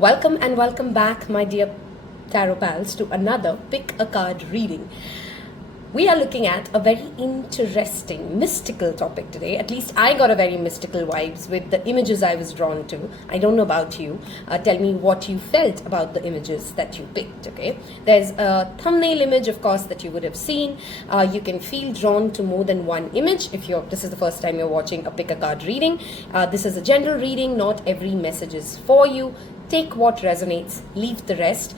Welcome and welcome back, my dear Taropals, to another Pick a Card reading. We are looking at a very interesting, mystical topic today. At least I got a very mystical vibes with the images I was drawn to. I don't know about you. Tell me what you felt about the images that you picked, okay? There's a thumbnail image, of course, that you would have seen. You can feel drawn to more than one image if this is the first time you're watching a Pick a Card reading. This is a general reading. Not every message is for you. Take what resonates, leave the rest.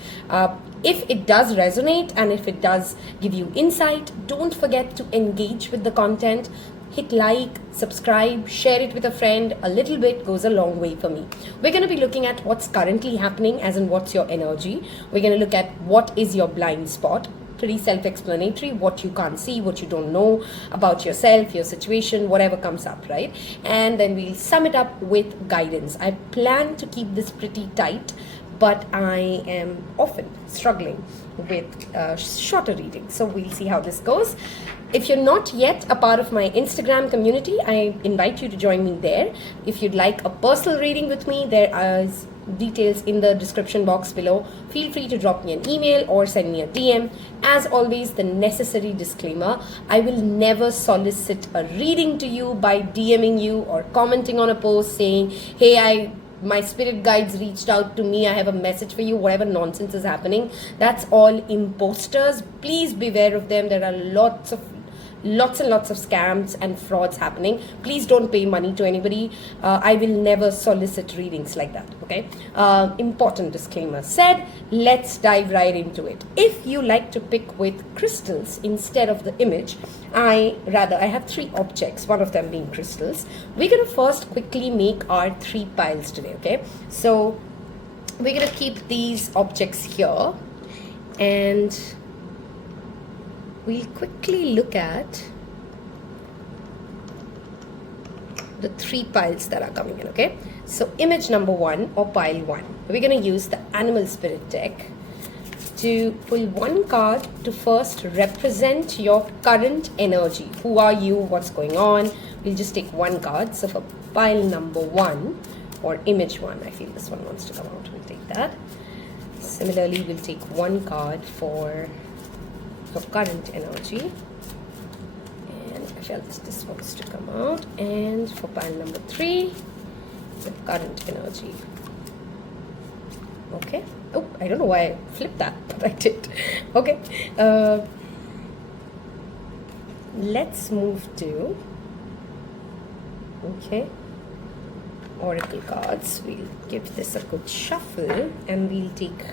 If it does resonate and if it does give you insight, don't forget to engage with the content. Hit like, subscribe, share it with a friend. A little bit goes a long way for me. We're going to be looking at what's currently happening, as in what's your energy. We're going to look at what is your blind spot. Pretty self-explanatory, what you can't see, what you don't know about yourself, your situation, whatever comes up, right? And then we'll sum it up with guidance. I plan to keep this pretty tight, but I am often struggling with shorter readings. So we'll see how this goes. If you're not yet a part of my Instagram community, I invite you to join me there. If you'd like a personal reading with me, there is details in the description box below. Feel free to drop me an email or send me a DM. As always, the necessary disclaimer: I will never solicit a reading to you by DMing you or commenting on a post saying, hey, my spirit guides reached out to me, I have a message for you. Whatever nonsense is happening, that's all imposters. Please beware of them. There are lots and lots of scams and frauds happening. Please don't pay money to anybody. I will never solicit readings like that, okay? Important disclaimer said. Let's dive right into it. If you like to pick with crystals instead of the image, I have three objects, one of them being crystals. We're going to first quickly make our three piles today, okay? So we're going to keep these objects here, and we'll quickly look at the three piles that are coming in, okay? So image number one, or pile one, we're going to use the animal spirit deck to pull one card to first represent your current energy. Who are you? What's going on? We'll just take one card. So for pile number one, or image one, I feel this one wants to come out. We'll take that. Similarly, we'll take one card for current energy, and I felt this wants to come out. And for pile number three, the current energy. Okay. Oh, I don't know why I flipped that, but I did. Okay. Let's move to, okay, oracle cards. We'll give this a good shuffle, and we'll take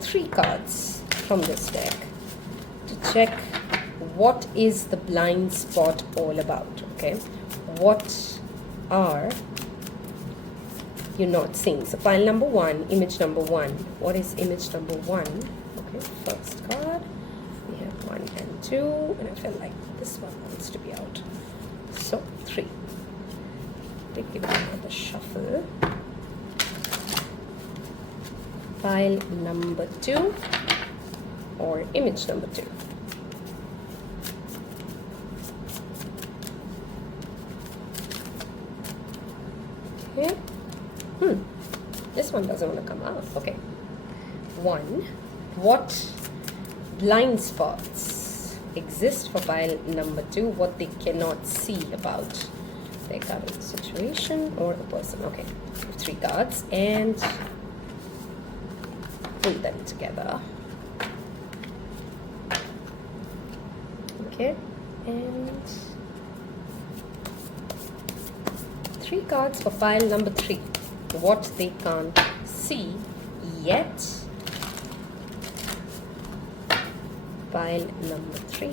three cards from this deck to check what is the blind spot all about, okay? What are you not seeing? So pile number one, image number one. What is image number one? Okay, first card. We have 1 and 2, and I feel like this one wants to be out. So 3. Give it another shuffle. Pile number 2, or image number 2. Okay. This one doesn't want to come out. Okay. 1. What blind spots exist for pile number 2? What they cannot see about their current situation or the person. Okay. 3 cards and pull them together. Okay. And 3 cards for pile number 3. What they can't see yet. Pile number 3.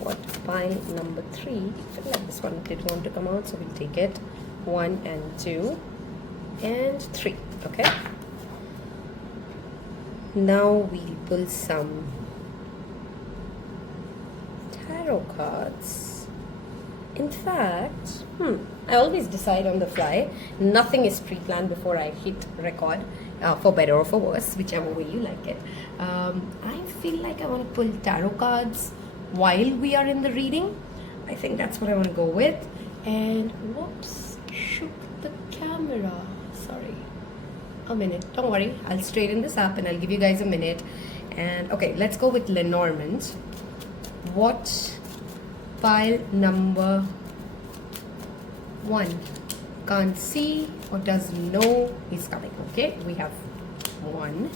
What pile number 3? I feel like this one did want to come out, so we'll take it. 1 and 2 and 3. Okay. Now we'll pull some tarot cards. In fact, I always decide on the fly. Nothing is pre-planned before I hit record, for better or for worse, whichever way you like it. I feel like I want to pull tarot cards while we are in the reading. I think that's what I want to go with. And whoops, shook the camera. Sorry. a minute. Don't worry, I'll straighten this up and I'll give you guys a minute. And okay, let's go with Lenormand. What pile number 1 can't see or doesn't know is coming? Okay, we have 1.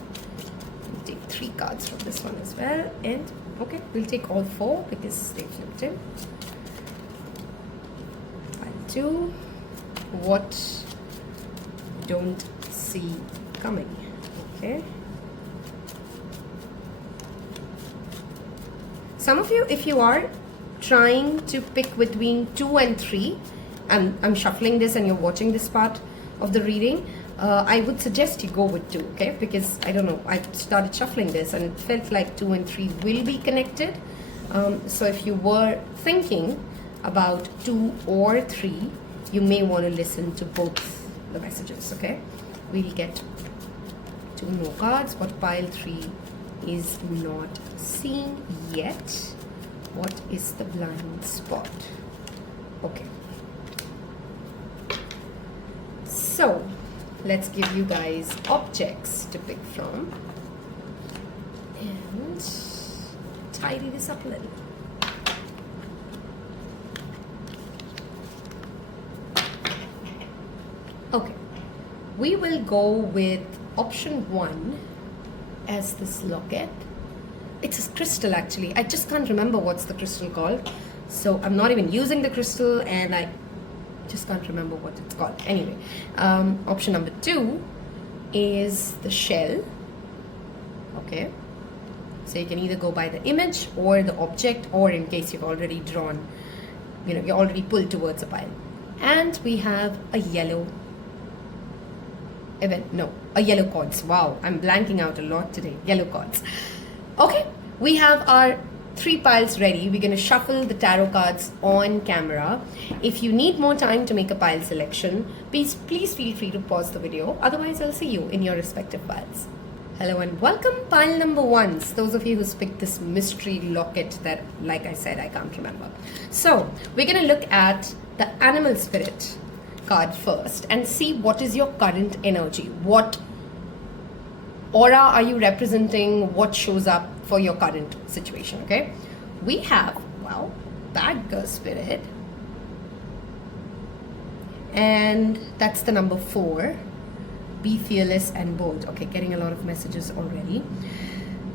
We'll take 3 cards from this one as well. And okay, we'll take all 4 because they flipped in. Pile 2. What don't see coming? Okay. Some of you, if you are trying to pick between 2 and 3, and I'm shuffling this and you're watching this part of the reading, I would suggest you go with 2, okay? Because I don't know, I started shuffling this and it felt like 2 and 3 will be connected. So if you were thinking about 2 or 3, you may want to listen to both the messages, okay? We'll get 2 more cards. What pile 3 is not seen yet? What is the blind spot? Okay. So, let's give you guys objects to pick from and tidy this up a little. Okay, we will go with option 1 as this locket. It's a crystal actually. I just can't remember what's the crystal called. So I'm not even using the crystal and I just can't remember what it's called. Anyway, option number 2 is the shell. Okay, so you can either go by the image or the object, or in case you've already drawn, you know, you're already pulled towards a pile. And we have a yellow a yellow quartz. Wow, I'm blanking out a lot today. Yellow quartz. Okay, we have our 3 piles ready. We're going to shuffle the tarot cards on camera. If you need more time to make a pile selection, please feel free to pause the video. Otherwise, I'll see you in your respective piles. Hello and welcome, pile number 1s. Those of you who's picked this mystery locket that, like I said, I can't remember. So, we're going to look at the animal spirit card first and see what is your current energy. What aura are you representing? What shows up for your current situation? Okay, we have, well, bad girl spirit, and that's the number 4. Be fearless and bold. Okay, getting a lot of messages already.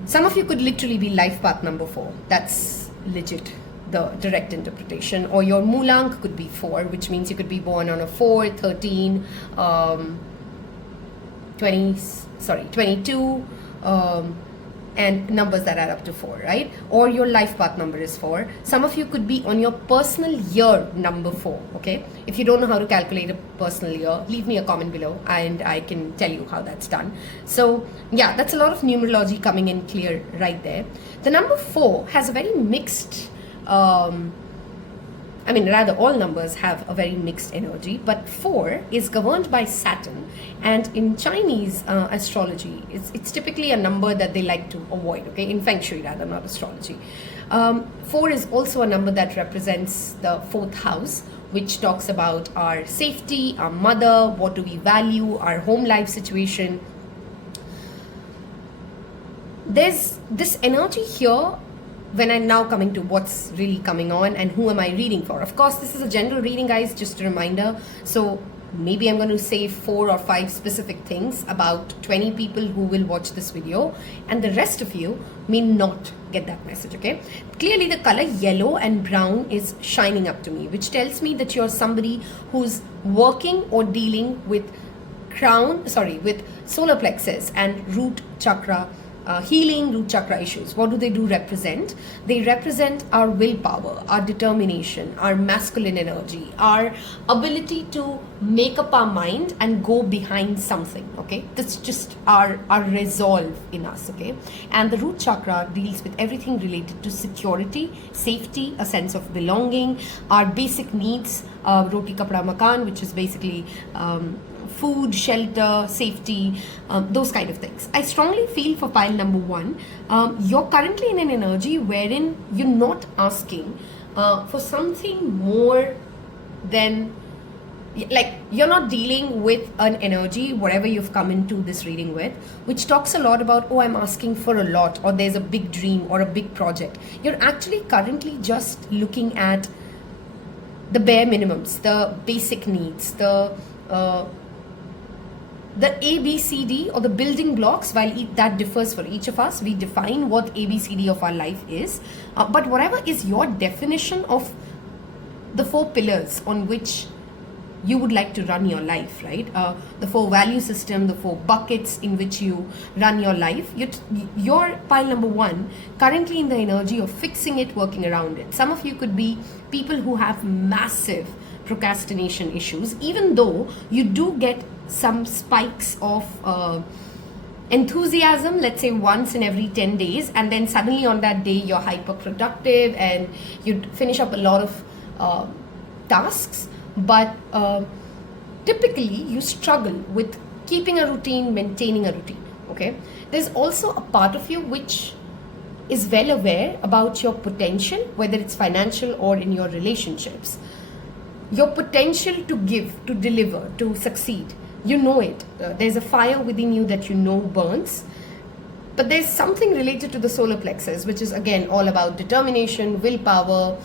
Some of you could literally be life path number 4. That's legit, the direct interpretation. Or your Moolank could be 4, which means you could be born on a 4, 13, 22, and numbers that add up to 4, right? Or your life path number is 4. Some of you could be on your personal year number 4, okay? If you don't know how to calculate a personal year, leave me a comment below and I can tell you how that's done. So yeah, that's a lot of numerology coming in clear right there. The number 4 has a very mixed, rather all numbers have a very mixed energy, but 4 is governed by Saturn, and in Chinese astrology, it's typically a number that they like to avoid, okay, in Feng Shui rather, not astrology. 4 is also a number that represents the 4th house, which talks about our safety, our mother, what do we value, our home life situation. There's this energy here when I'm now coming to what's really coming on and who am I reading for. Of course, this is a general reading, guys, just a reminder. So maybe I'm going to say 4 or 5 specific things about 20 people who will watch this video, and the rest of you may not get that message, okay? Clearly the color yellow and brown is shining up to me, which tells me that you're somebody who's working or dealing with with solar plexus and root chakra healing, root chakra issues. What do they do represent? They represent our willpower, our determination, our masculine energy, our ability to make up our mind and go behind something, okay? That's just our resolve in us, okay? And the root chakra deals with everything related to security, safety, a sense of belonging, our basic needs, roti kapda makan, which is basically food, shelter, safety, those kind of things. I strongly feel for pile number 1, you're currently in an energy wherein you're not asking for something more than like you're not dealing with an energy, whatever you've come into this reading with, which talks a lot about, oh, I'm asking for a lot, or there's a big dream or a big project. You're actually currently just looking at the bare minimums, the basic needs, the ABCD or the building blocks. While that differs for each of us, we define what ABCD of our life is, but whatever is your definition of the 4 pillars on which you would like to run your life, right? The 4 value system, the 4 buckets in which you run your life. You're pile number 1, currently in the energy of fixing it, working around it. Some of you could be people who have massive procrastination issues, even though you do get some spikes of enthusiasm, let's say once in every 10 days, and then suddenly on that day you're hyper productive and you finish up a lot of tasks. But typically you struggle with keeping a routine, maintaining a routine. Okay, there's also a part of you which is well aware about your potential, whether it's financial or in your relationships. Your potential to give, to deliver, to succeed, you know it. There's a fire within you that you know burns. But there's something related to the solar plexus, which is again all about determination, willpower,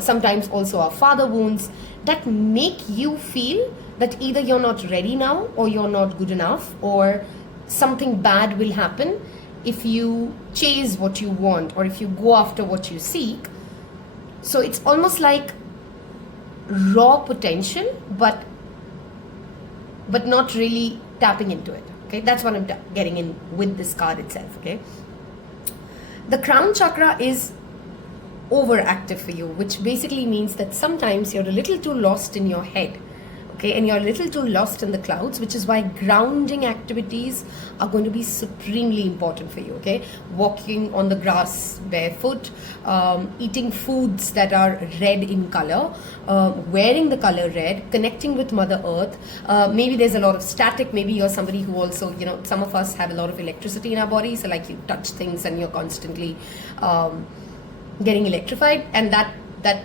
sometimes also our father wounds, that make you feel that either you're not ready now, or you're not good enough, or something bad will happen if you chase what you want, or if you go after what you seek. So it's almost like raw potential, but not really tapping into it. Okay, that's what I'm getting in with this card itself. Okay, the crown chakra is overactive for you, which basically means that sometimes you're a little too lost in your head. Okay, and you're a little too lost in the clouds, which is why grounding activities are going to be supremely important for you. Okay, walking on the grass barefoot, eating foods that are red in color, wearing the color red, connecting with Mother Earth. Maybe there's a lot of static. Maybe you're somebody who also, some of us have a lot of electricity in our body, so like you touch things and you're constantly getting electrified, and that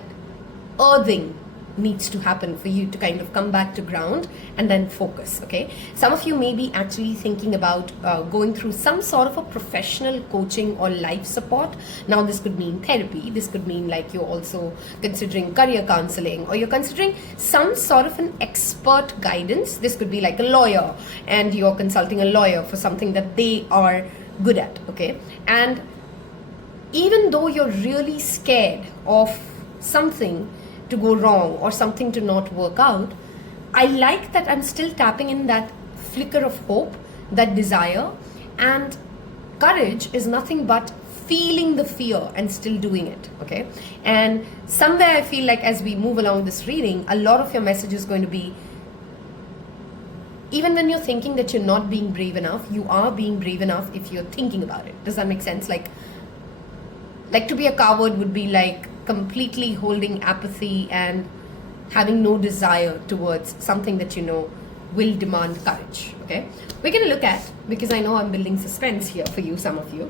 earthing needs to happen for you to kind of come back to ground and then focus. Okay, some of you may be actually thinking about going through some sort of a professional coaching or life support. Now this could mean therapy, this could mean like you're also considering career counseling, or you're considering some sort of an expert guidance. This could be like a lawyer and you're consulting a lawyer for something that they are good at. Okay, and even though you're really scared of something to go wrong or something to not work out, I like that I'm still tapping in that flicker of hope, that desire. And courage is nothing but feeling the fear and still doing it. Okay, and somewhere I feel like as we move along this reading, a lot of your message is going to be, even when you're thinking that you're not being brave enough, you are being brave enough if you're thinking about it. Does that make sense? Like to be a coward would be like completely holding apathy and having no desire towards something that will demand courage. Okay, we're going to look at, because I know I'm building suspense here for you, some of you,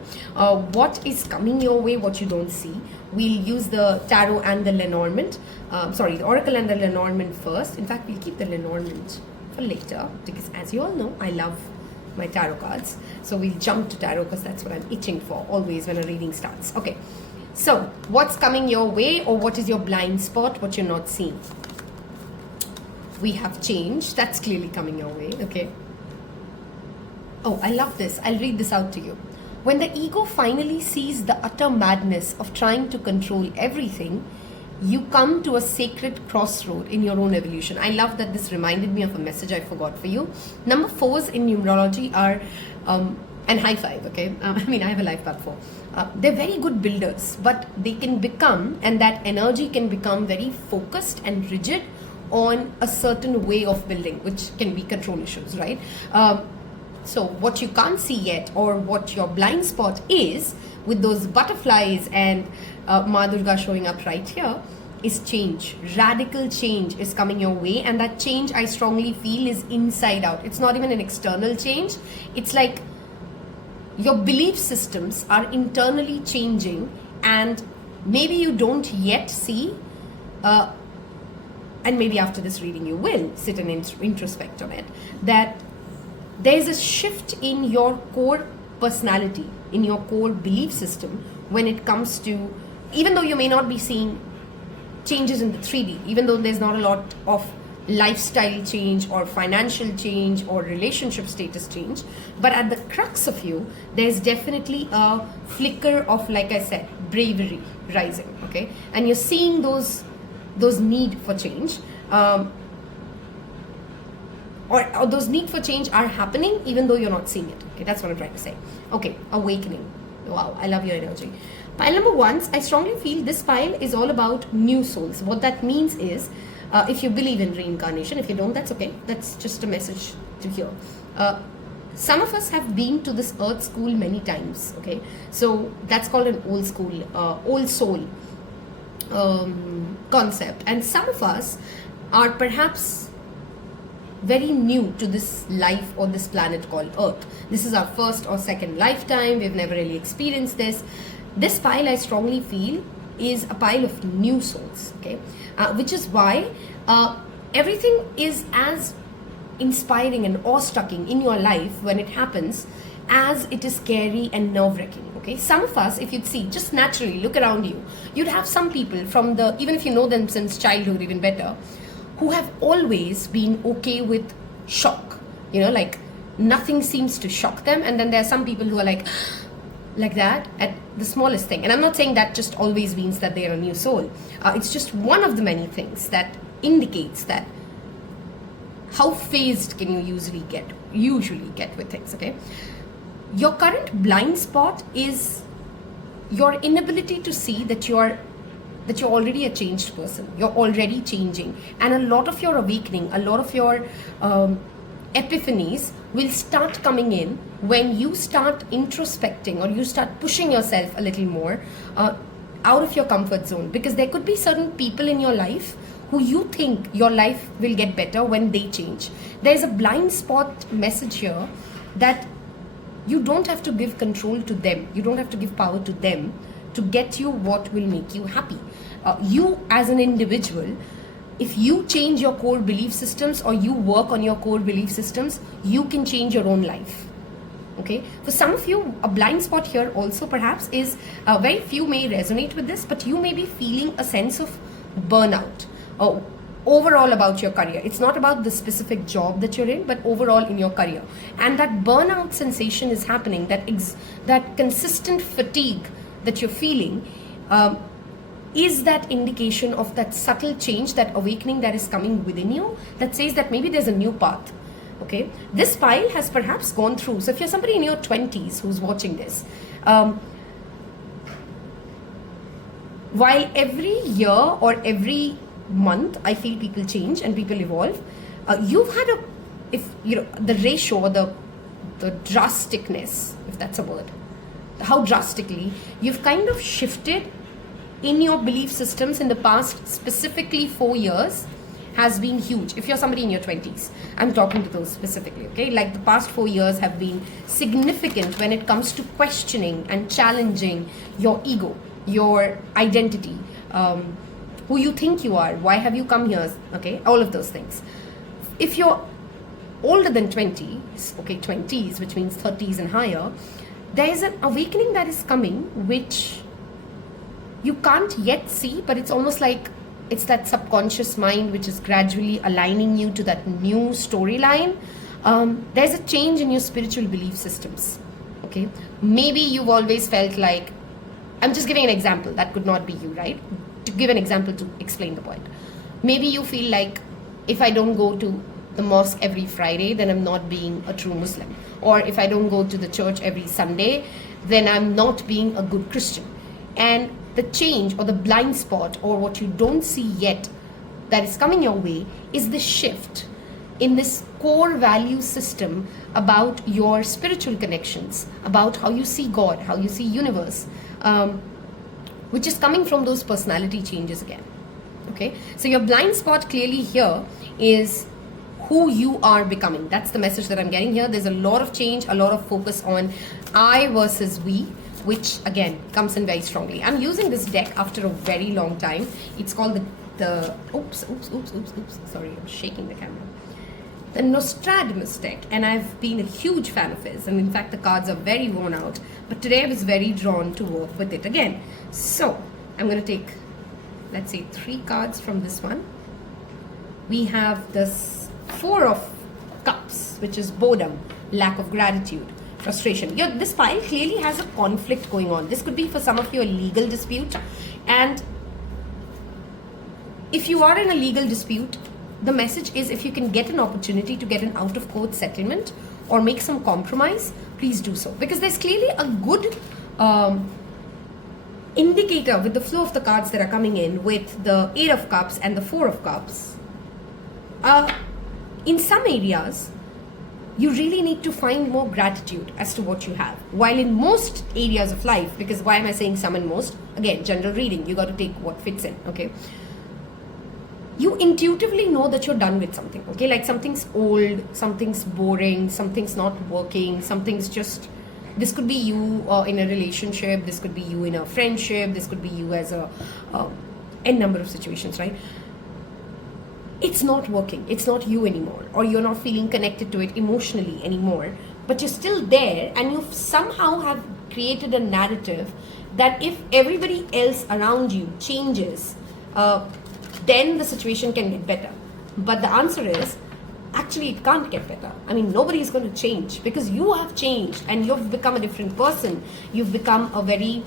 what is coming your way, what you don't see. We'll use the tarot and the Lenormand, the oracle and the Lenormand first. In fact, we'll keep the Lenormand for later, because as you all know, I love my tarot cards. So we'll jump to tarot because that's what I'm itching for always when a reading starts. Okay, so what's coming your way, or what is your blind spot, what you're not seeing? We have change. That's clearly coming your way. Okay. Oh, I love this. I'll read this out to you. When the ego finally sees the utter madness of trying to control everything, you come to a sacred crossroad in your own evolution. I love that this reminded me of a message I forgot for you. Number 4s in numerology are, and high 5, okay? I have a life path 4. They're very good builders, but they can become, and that energy can become very focused and rigid on a certain way of building, which can be control issues, right? So what you can't see yet, or what your blind spot is, with those butterflies and Ma Durga showing up right here, is change. Radical change is coming your way, and that change, I strongly feel, is inside out. It's not even an external change. It's like your belief systems are internally changing, and maybe you don't yet see, and maybe after this reading you will sit and introspect on it, that there's a shift in your core personality, in your core belief system when it comes to, even though you may not be seeing changes in the 3D, even though there's not a lot of lifestyle change or financial change or relationship status change, but at the crux of you, there's definitely a flicker of, like I said, bravery rising, okay? And you're seeing those need for change, or those need for change are happening even though you're not seeing it, okay? That's what I'm trying to say. Okay, awakening. Wow, I love your energy. Pile number 1, I strongly feel this pile is all about new souls. What that means is, if you believe in reincarnation, if you don't, that's okay. That's just a message to hear. Some of us have been to this earth school many times, okay? So that's called an old school, old soul concept. And some of us are perhaps very new to this life or this planet called Earth. This is our first or second lifetime. We've never really experienced this. This pile, I strongly feel, is a pile of new souls, okay? Which is why everything is as inspiring and awe-strucking in your life when it happens as it is scary and nerve-wracking, okay? Some of us, if you'd see, just naturally look around you, you'd have some people from the, even if you know them since childhood, even better, who have always been okay with shock, you know, like nothing seems to shock them. And then there are some people who are like that at the smallest thing. And I'm not saying that just always means that they are a new soul. It's just one of the many things that indicates that how phased can you usually get with things, okay? Your current blind spot is your inability to see that you're already a changed person. You're already changing. And a lot of your awakening, a lot of your epiphanies will start coming in when you start introspecting or you start pushing yourself a little more out of your comfort zone. Because there could be certain people in your life who you think your life will get better when they change. There's a blind spot message here that you don't have to give control to them. You don't have to give power to them to get you what will make you happy. You as an individual, if you change your core belief systems or you work on your core belief systems, you can change your own life. Okay, for some of you, a blind spot here also perhaps is, very few may resonate with this, but you may be feeling a sense of burnout overall about your career. It's not about the specific job that you're in, but overall in your career. And that burnout sensation is happening, that consistent fatigue that you're feeling is that indication of that subtle change, that awakening that is coming within you, that says that maybe there's a new path. Okay, this pile has perhaps gone through. So if you're somebody in your 20s who's watching this, while every year or every month I feel people change and people evolve, you've had the ratio or the drasticness, if that's a word, how drastically you've kind of shifted in your belief systems in the past, specifically 4 years, has been huge. If you're somebody in your 20s, I'm talking to those specifically, okay? Like the past 4 years have been significant when it comes to questioning and challenging your ego, your identity, who you think you are, why have you come here, okay? All of those things. If you're older than 20s, okay, 20s, which means 30s and higher, there is an awakening that is coming, which you can't yet see, but it's almost like it's that subconscious mind which is gradually aligning you to that new storyline. There's a change in your spiritual belief systems, okay? Maybe you've always felt like, I'm just giving an example, that could not be you, right? To give an example to explain the point. Maybe you feel like, if I don't go to the mosque every Friday, then I'm not being a true Muslim. Or if I don't go to the church every Sunday, then I'm not being a good Christian. And the change or the blind spot or what you don't see yet that is coming your way is the shift in this core value system about your spiritual connections, about how you see God, how you see universe, which is coming from those personality changes again. Okay, so your blind spot clearly here is who you are becoming. That's the message that I'm getting here. There's a lot of change, a lot of focus on I versus we, which again comes in very strongly. I'm using this deck after a very long time. It's called the the sorry, I'm shaking the camera. The Nostradamus deck, and I've been a huge fan of his, and in fact the cards are very worn out, but today I was very drawn to work with it again. So I'm going to take, let's say, 3 cards from this one. We have this 4 of Cups, which is boredom, lack of gratitude, frustration. This pile clearly has a conflict going on. This could be for some of you a legal dispute, and if you are in a legal dispute, the message is if you can get an opportunity to get an out-of-court settlement or make some compromise, please do so. Because there's clearly a good indicator with the flow of the cards that are coming in with the 8 of Cups and the 4 of Cups. In some areas, you really need to find more gratitude as to what you have. While in most areas of life, because why am I saying some and most? Again, general reading, you got to take what fits in, okay? You intuitively know that you're done with something, okay? Like something's old, something's boring, something's not working, something's just, this could be you in a relationship, this could be you in a friendship, this could be you as a number of situations, right? It's not working, it's not you anymore, or you're not feeling connected to it emotionally anymore, but you're still there, and you somehow have created a narrative that if everybody else around you changes, then the situation can get better. But the answer is, actually it can't get better. I mean, nobody is going to change because you have changed and you've become a different person. You've become a very,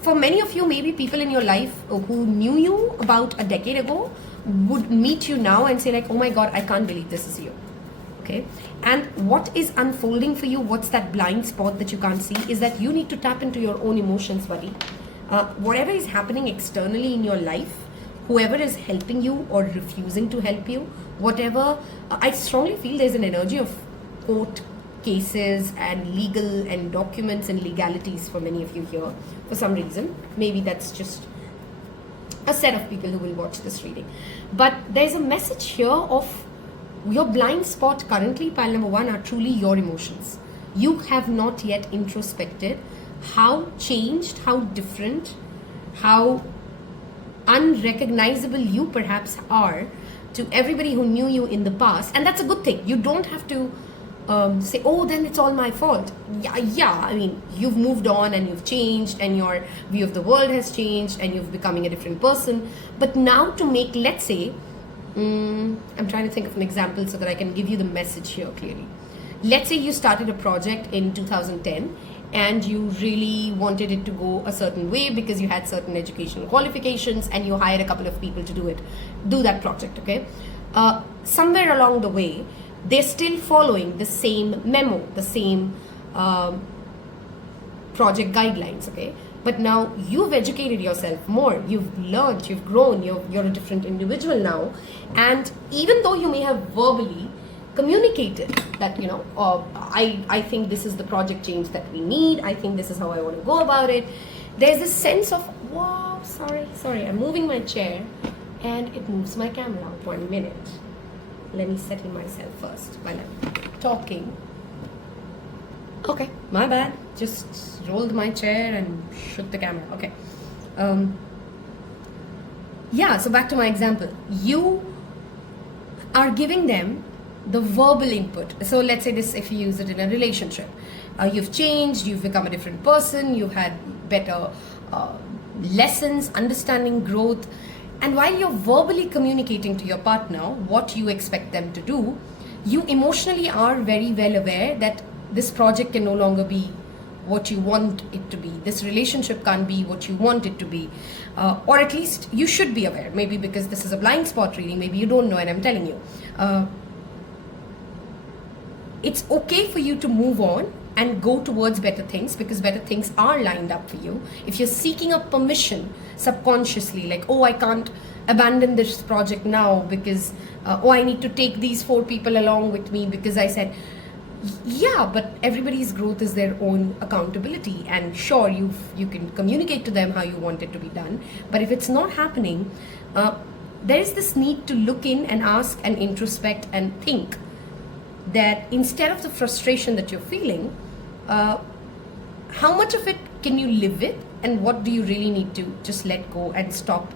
for many of you, maybe people in your life who knew you about a decade ago would meet you now and say like, oh my God, I can't believe this is you. Okay. And what is unfolding for you, what's that blind spot that you can't see, is that you need to tap into your own emotions, buddy. Whatever is happening externally in your life, whoever is helping you or refusing to help you, whatever, I strongly feel there's an energy of court cases and legal and documents and legalities for many of you here for some reason. Maybe that's just a set of people who will watch this reading. But there's a message here of your blind spot currently, pile number 1, are truly your emotions. You have not yet introspected how changed, how different, how unrecognizable you perhaps are to everybody who knew you in the past. And that's a good thing. You don't have to say, oh, then it's all my fault. Yeah, I mean, you've moved on and you've changed and your view of the world has changed and you're becoming a different person. But now to make, let's say, I'm trying to think of an example so that I can give you the message here clearly. Let's say you started a project in 2010 and you really wanted it to go a certain way because you had certain educational qualifications and you hired a couple of people to do that project, okay? Somewhere along the way, they're still following the same memo, the same project guidelines, okay? But now you've educated yourself more, you've learned, you've grown, you're a different individual now. And even though you may have verbally communicated that, you know, I think this is the project change that we need, I think this is how I want to go about it, there's this sense of, wow, sorry, I'm moving my chair and it moves my camera. 1 minute. Let me settle myself first while I'm talking. Okay, my bad. Just rolled my chair and shook the camera. Okay. Yeah, so back to my example. You are giving them the verbal input. So let's say this, if you use it in a relationship. You've changed, you've become a different person, you've had better lessons, understanding, growth. And while you're verbally communicating to your partner what you expect them to do, you emotionally are very well aware that this project can no longer be what you want it to be. This relationship can't be what you want it to be. Or at least you should be aware. Maybe because this is a blind spot reading, maybe you don't know and I'm telling you. It's okay for you to move on and go towards better things because better things are lined up for you. If you're seeking a permission subconsciously, like, oh, I can't abandon this project now because, oh, I need to take these 4 people along with me because I said, yeah, but everybody's growth is their own accountability. And sure, you can communicate to them how you want it to be done. But if it's not happening, there is this need to look in and ask and introspect and think that instead of the frustration that you're feeling, how much of it can you live with and what do you really need to just let go and stop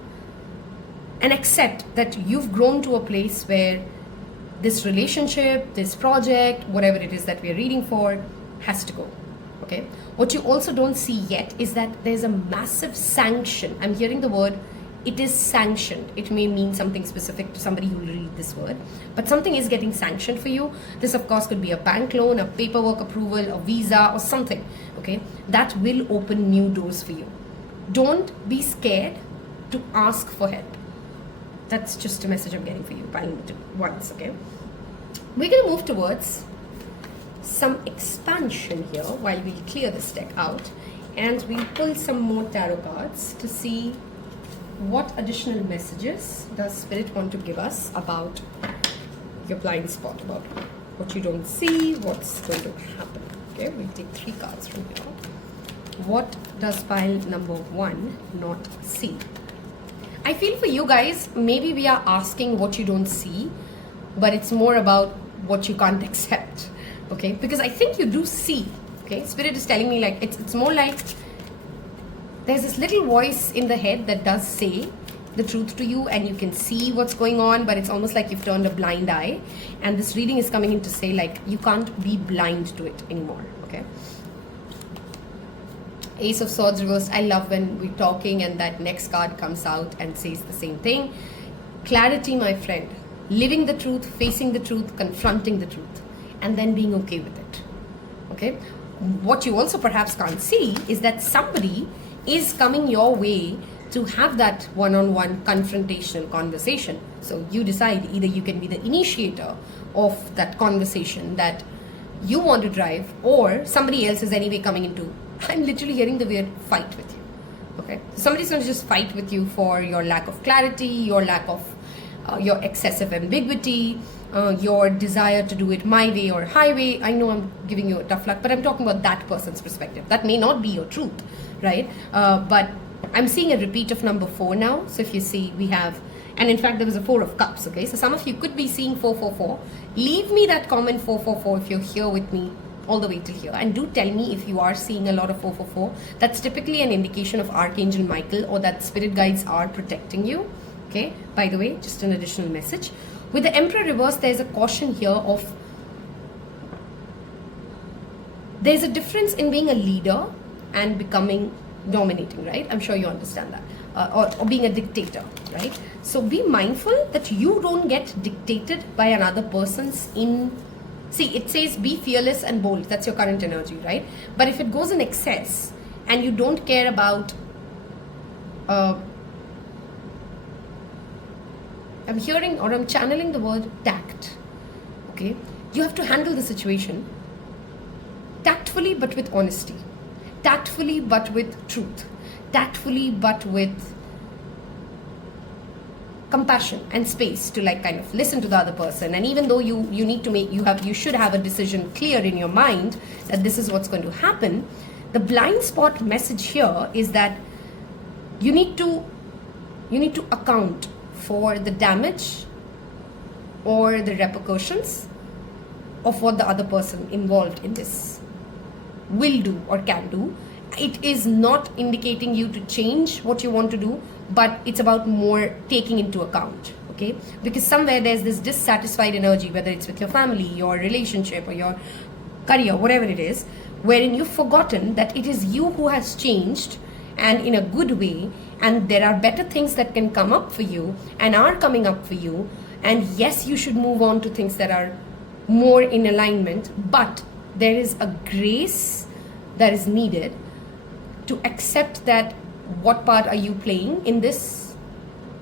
and accept that you've grown to a place where this relationship, this project, whatever it is that we're reading for, has to go. Okay? What you also don't see yet is that there's a massive sanction. I'm hearing the word, it is sanctioned. It may mean something specific to somebody who will read this word, but something is getting sanctioned for you. This, of course, could be a bank loan, a paperwork approval, a visa, or something. Okay? That will open new doors for you. Don't be scared to ask for help. That's just a message I'm getting for you, pile number 2, once, okay? We're going to move towards some expansion here while we clear this deck out, and we'll pull some more tarot cards to see what additional messages does Spirit want to give us about your blind spot, about what you don't see, what's going to happen. Okay, we'll take 3 cards from here. What does pile number 1 not see? I feel for you guys, maybe we are asking what you don't see, but it's more about what you can't accept, okay? Because I think you do see, okay? Spirit is telling me like, it's more like there's this little voice in the head that does say the truth to you, and you can see what's going on, but it's almost like you've turned a blind eye. And this reading is coming in to say like, you can't be blind to it anymore, okay? Ace of Swords reversed. I love when we're talking and that next card comes out and says the same thing. Clarity, my friend. Living the truth, facing the truth, confronting the truth, and then being okay with it. Okay? What you also perhaps can't see is that somebody is coming your way to have that one-on-one confrontational conversation. So you decide, either you can be the initiator of that conversation that you want to drive, or somebody else is anyway coming into. I'm literally hearing the word fight with you. Okay, so somebody's going to just fight with you for your lack of clarity, your lack of your excessive ambiguity, your desire to do it my way or highway. I know I'm giving you a tough luck, but I'm talking about that person's perspective. That may not be your truth, right? But I'm seeing a repeat of number 4 now. So if you see, we have, and in fact there was a 4 of cups. Okay, so some of you could be seeing 444. Leave me that comment 444 if you're here with me all the way till here, and do tell me if you are seeing a lot of 444. That's typically an indication of Archangel Michael, or that spirit guides are protecting you. Okay, by the way, just an additional message. With the Emperor reverse, there's a caution here of, there's a difference in being a leader and becoming dominating, right? I'm sure you understand that. Or being a dictator, right? So be mindful that you don't get dictated by another person's See, it says be fearless and bold. That's your current energy, right? But if it goes in excess and you don't care about, I'm hearing or I'm channeling the word tact, okay? You have to handle the situation tactfully but with honesty, tactfully but with truth, tactfully but with compassion and space to like kind of listen to the other person. And even though you need to make, you should have a decision clear in your mind that this is what's going to happen. The blind spot message here is that you need to account for the damage or the repercussions of what the other person involved in this will do or can do. It is not indicating you to change what you want to do, but it's about more taking into account, okay? Because somewhere there's this dissatisfied energy, whether it's with your family, your relationship, or your career, whatever it is, wherein you've forgotten that it is you who has changed, and in a good way, and there are better things that can come up for you and are coming up for you. And yes, you should move on to things that are more in alignment, but there is a grace that is needed to accept that what part are you playing in this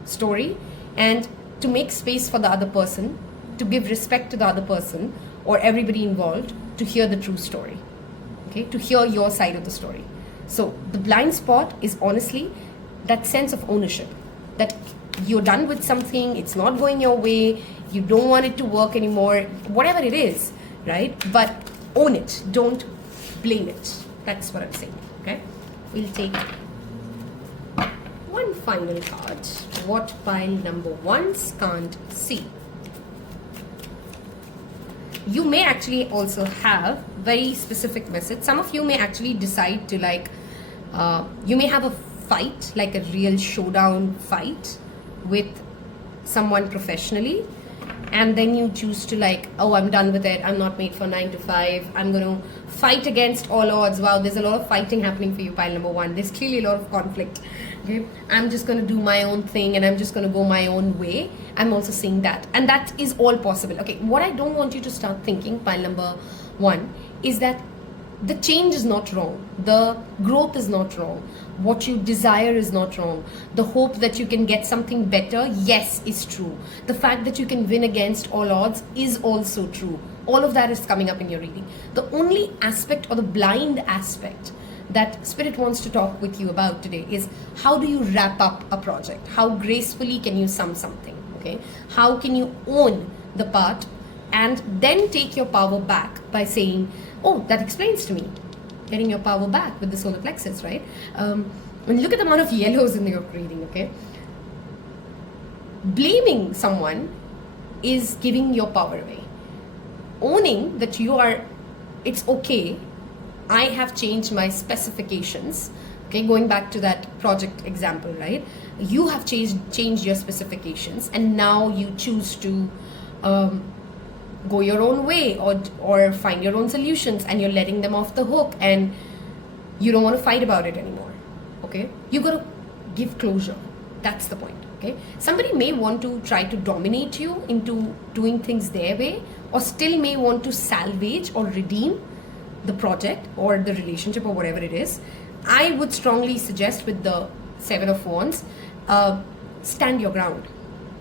story, and to make space for the other person, to give respect to the other person or everybody involved to hear the true story, okay, to hear your side of the story. So the blind spot is honestly that sense of ownership, that you're done with something, it's not going your way, you don't want it to work anymore, whatever it is, right? But own it, don't blame it. That's what I'm saying, okay? We'll take one final card. What pile number 1s can't see. You may actually also have very specific message. Some of you may actually decide to like, you may have a fight, like a real showdown fight with someone professionally, and then you choose to like, oh, I'm done with it, I'm not made for 9 to 5, I'm going to fight against all odds. Wow, there's a lot of fighting happening for you, pile number 1. There's clearly a lot of conflict. Okay, I'm just going to do my own thing and I'm just going to go my own way. I'm also seeing that, and that is all possible. Okay, what I don't want you to start thinking, pile number 1, is that the change is not wrong, the growth is not wrong, what you desire is not wrong, the hope that you can get something better, yes, is true. The fact that you can win against all odds is also true. All of that is coming up in your reading. The only aspect, or the blind aspect, that Spirit wants to talk with you about today is how do you wrap up a project? How gracefully can you sum something? Okay, how can you own the part and then take your power back by saying, oh, that explains to me. Getting your power back with the solar plexus, right? When you look at the amount of yellows in your reading, okay? Blaming someone is giving your power away. Owning that you are, it's okay, I have changed my specifications. Okay, going back to that project example, right? You have changed your specifications, and now you choose to go your own way, or find your own solutions, and you're letting them off the hook, and you don't want to fight about it anymore. Okay, you got to give closure. That's the point. Okay, somebody may want to try to dominate you into doing things their way, or still may want to salvage or redeem the project or the relationship or whatever it is. I would strongly suggest, with the 7 of Wands, stand your ground.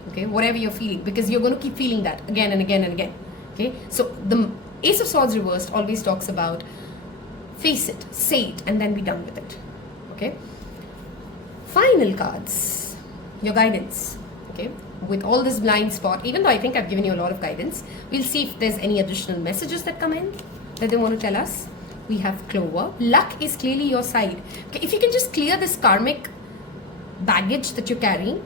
Okay, whatever you're feeling, because you're going to keep feeling that again and again and again. Okay, so the Ace of Swords reversed always talks about face it, say it, and then be done with it. Okay, final cards, your guidance. Okay, with all this blind spot, even though I think I've given you a lot of guidance, we'll see if there's any additional messages that come in that they want to tell us. We have Clover. Luck is clearly your side. Okay, if you can just clear this karmic baggage that you're carrying,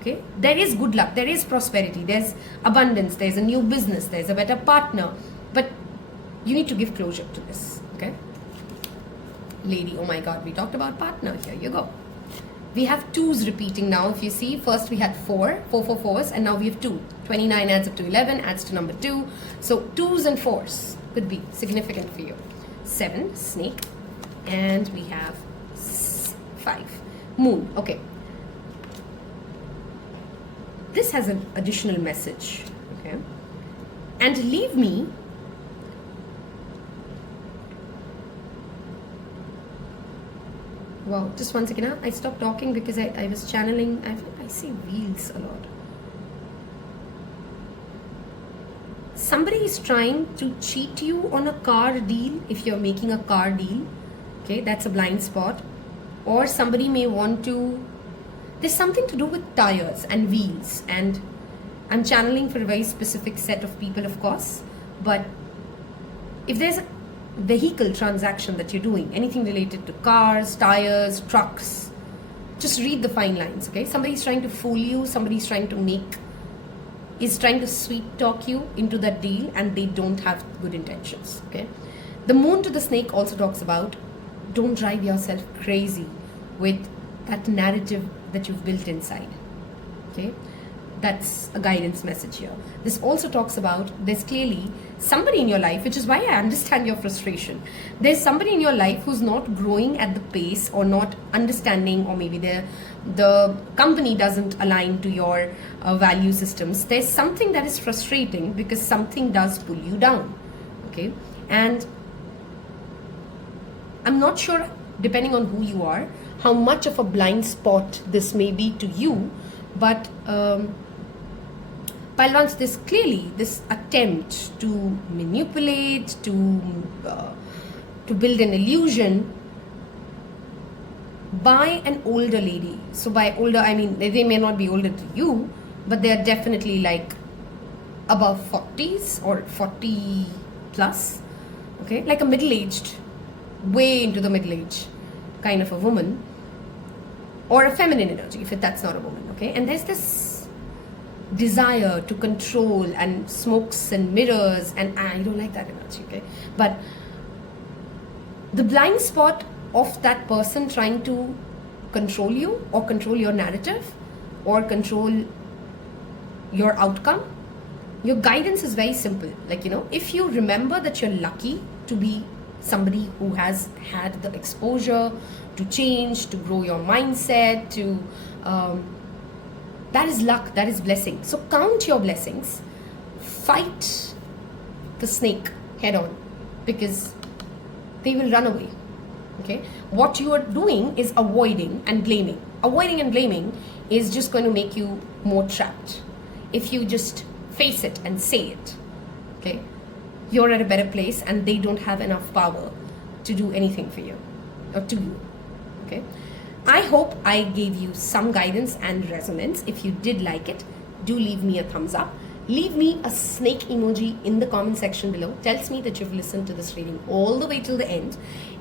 okay, there is good luck, there is prosperity, there's abundance, there's a new business, there's a better partner, but you need to give closure to this. Okay, Lady, oh my god, we talked about partner. Here you go. We have 2s repeating now. If you see, first we had 4 4s, and now we have 2. 29 adds up to 11, adds to number 2. So 2s and 4s could be significant for you. 7, snake, and we have 5, moon. Okay, this has an additional message. Okay, and leave me wow, just 1 second. I stopped talking because I was channeling. I see wheels a lot. Somebody is trying to cheat you on a car deal. If you're making a car deal, okay, that's a blind spot. Or somebody may want to, there's something to do with tires and wheels, and I'm channeling for a very specific set of people, of course. But if there's a vehicle transaction that you're doing, anything related to cars, tires, trucks, just read the fine lines. Okay, somebody's trying to fool you, somebody's trying to sweet talk you into that deal, and they don't have good intentions. Okay, the moon to the snake also talks about don't drive yourself crazy with that narrative that you've built inside. Okay, that's a guidance message here. This also talks about there's clearly somebody in your life, which is why I understand your frustration. There's somebody in your life who's not growing at the pace, or not understanding, or maybe the company doesn't align to your value systems. There's something that is frustrating because something does pull you down. Okay, and I'm not sure, depending on who you are, how much of a blind spot this may be to you, but Palwans, there's clearly this attempt to manipulate, to build an illusion by an older lady. So by older, I mean they may not be older to you, but they are definitely like above 40s or 40 plus. Okay, like a middle-aged, way into the middle age kind of a woman, or a feminine energy if that's not a woman. Okay, and there's this desire to control and smokes and mirrors, and I don't like that energy. Okay, but the blind spot of that person trying to control you, or control your narrative, or control your outcome, your guidance is very simple. Like, if you remember that you're lucky to be somebody who has had the exposure to change, to grow your mindset, that is luck, that is blessing. So count your blessings, fight the snake head on, because they will run away. Okay, what you are doing is avoiding and blaming. Avoiding and blaming is just going to make you more trapped. If you just face it and say it, okay, you're at a better place and they don't have enough power to do anything for you or to you. Okay, I hope I gave you some guidance and resonance. If you did like it, do leave me a thumbs up. Leave me a snake emoji in the comment section below. Tells me that you've listened to this reading all the way till the end.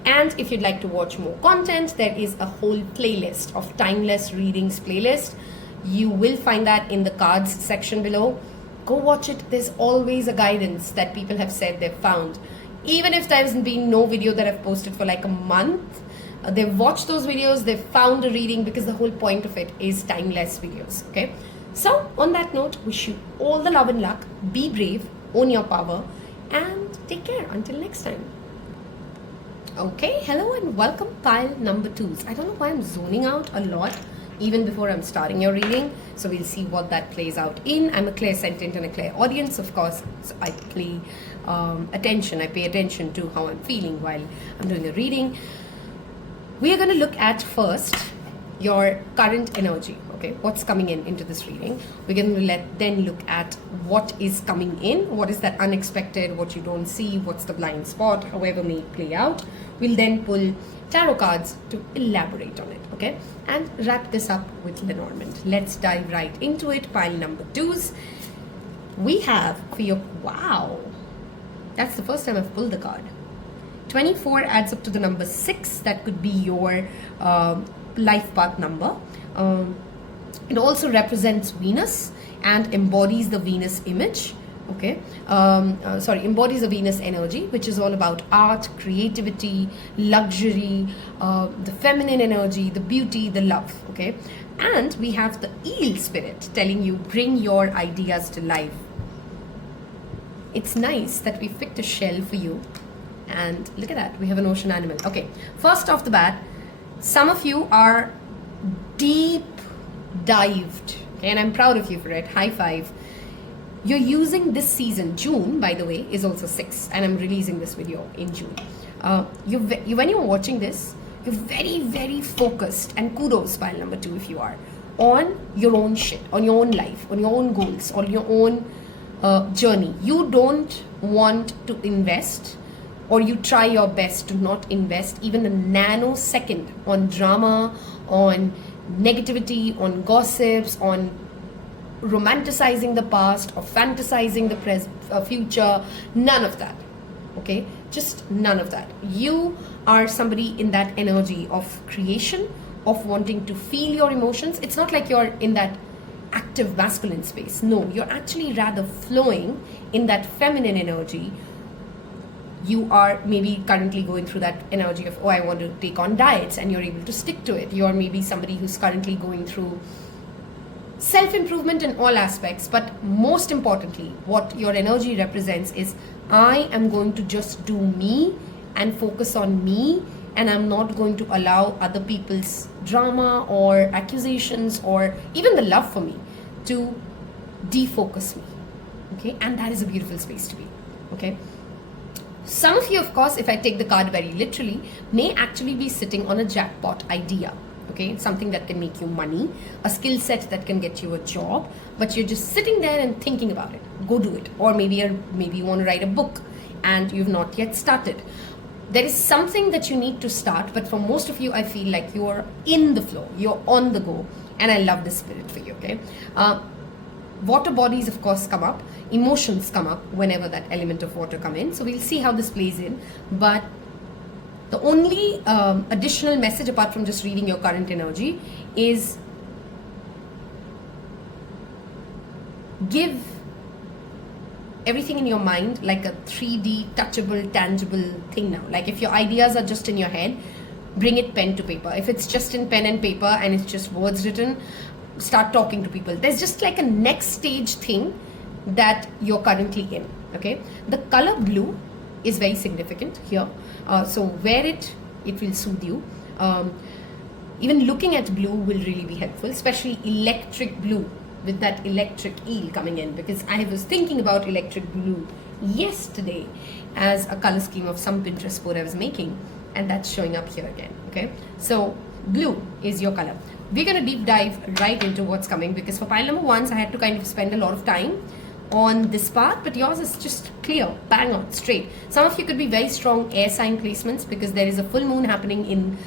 And if you'd like to watch more content, there is a whole playlist of timeless readings playlist. You will find that in the cards section below. Go watch it. There's always a guidance that people have said they've found. Even if there's been no video that I've posted for like a month, they've watched those videos, they've found a reading, because the whole point of it is timeless videos. Okay. So on that note, wish you all the love and luck. Be brave, own your power, and take care until next time. Okay, hello and welcome pile number 2s. I don't know why I'm zoning out a lot even before I'm starting your reading. So we'll see what that plays out in. I'm a clairsentient and a clairaudience, of course. So I pay attention to how I'm feeling while I'm doing a reading. We are going to look at first your current energy. Okay, what's coming into this reading. We're going to then look at what is coming in, what is that unexpected, what you don't see, what's the blind spot, however may it play out. We'll then pull tarot cards to elaborate on it, okay, and wrap this up with Lenormand. Let's dive right into it. Pile number 2s. We have for your, wow, that's the first time I've pulled the card. 24 adds up to the number 6. That could be your life path number. It also represents Venus and embodies the Venus image. Okay, embodies the Venus energy, which is all about art, creativity, luxury, the feminine energy, the beauty, the love. Okay, and we have the eel spirit telling you, bring your ideas to life. It's nice that we picked a shell for you, and look at that, we have an ocean animal. Okay, first off the bat, some of you are deep dived, okay, and I'm proud of you for it. High five. You're using this season. June, by the way, is also 6, and I'm releasing this video in June. When you're watching this, you're very, very focused, and kudos, pile number 2, if you are, on your own shit, on your own life, on your own goals, on your own journey. You don't want to invest, or you try your best to not invest even a nanosecond on drama, on negativity, on gossips, on romanticizing the past or fantasizing the future. None of that. Okay, just none of that. You are somebody in that energy of creation, of wanting to feel your emotions. It's not like you're in that active masculine space. No, you're actually rather flowing in that feminine energy. You are maybe currently going through that energy of, oh, I want to take on diets, and you're able to stick to it. You're maybe somebody who's currently going through self-improvement in all aspects, but most importantly, what your energy represents is, I am going to just do me and focus on me, and I'm not going to allow other people's drama or accusations or even the love for me to defocus me. Okay, and that is a beautiful space to be. Okay, some of you, of course, if I take the card very literally, may actually be sitting on a jackpot idea. Okay, something that can make you money, a skill set that can get you a job, but you're just sitting there and thinking about it. Go do it. Or maybe you want to write a book and you've not yet started. There is something that you need to start, but for most of you, I feel like you're in the flow, you're on the go, and I love this spirit for you. Okay, water bodies, of course, come up. Emotions come up whenever that element of water come in. So we'll see how this plays in. But the only additional message, apart from just reading your current energy, is give everything in your mind like a 3D, touchable, tangible thing now. Like if your ideas are just in your head, bring it pen to paper. If it's just in pen and paper and it's just words written, start talking to people. There's just like a next stage thing that you're currently in. Okay, the color blue is very significant here, so wear it, it will soothe you. Even looking at blue will really be helpful, especially electric blue with that electric eel coming in, because I was thinking about electric blue yesterday as a color scheme of some Pinterest board I was making, and that's showing up here again. Okay, so blue is your color. We're going to deep dive right into what's coming, because for pile number 1s I had to kind of spend a lot of time on this part, but yours is just clear, bang on, straight. Some of you could be very strong air sign placements, because there is a full moon happening in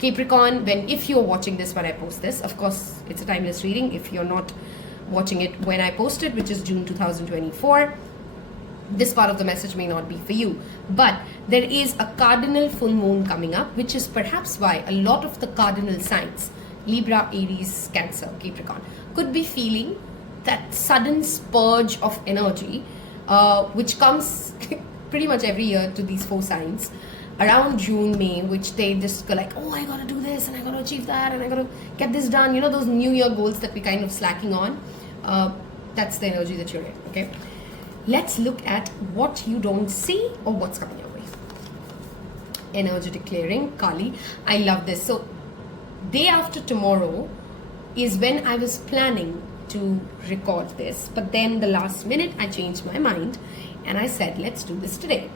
Capricorn if you're watching this when I post this. Of course, it's a timeless reading. If you're not watching it when I post it, which is June 2024, this part of the message may not be for you. But there is a cardinal full moon coming up, which is perhaps why a lot of the cardinal signs, Libra, Aries, Cancer, Capricorn, could be feeling that sudden spurge of energy, which comes pretty much every year to these 4 signs around June, May, which they just go like, oh, I gotta do this and I gotta achieve that and I gotta get this done. You know, those New Year goals that we kind of slacking on. That's the energy that you're in. Okay, let's look at what you don't see or what's coming your way. Energetic clearing, Kali. I love this. So day after tomorrow is when I was planning to record this, but then the last minute I changed my mind and I said, let's do this today.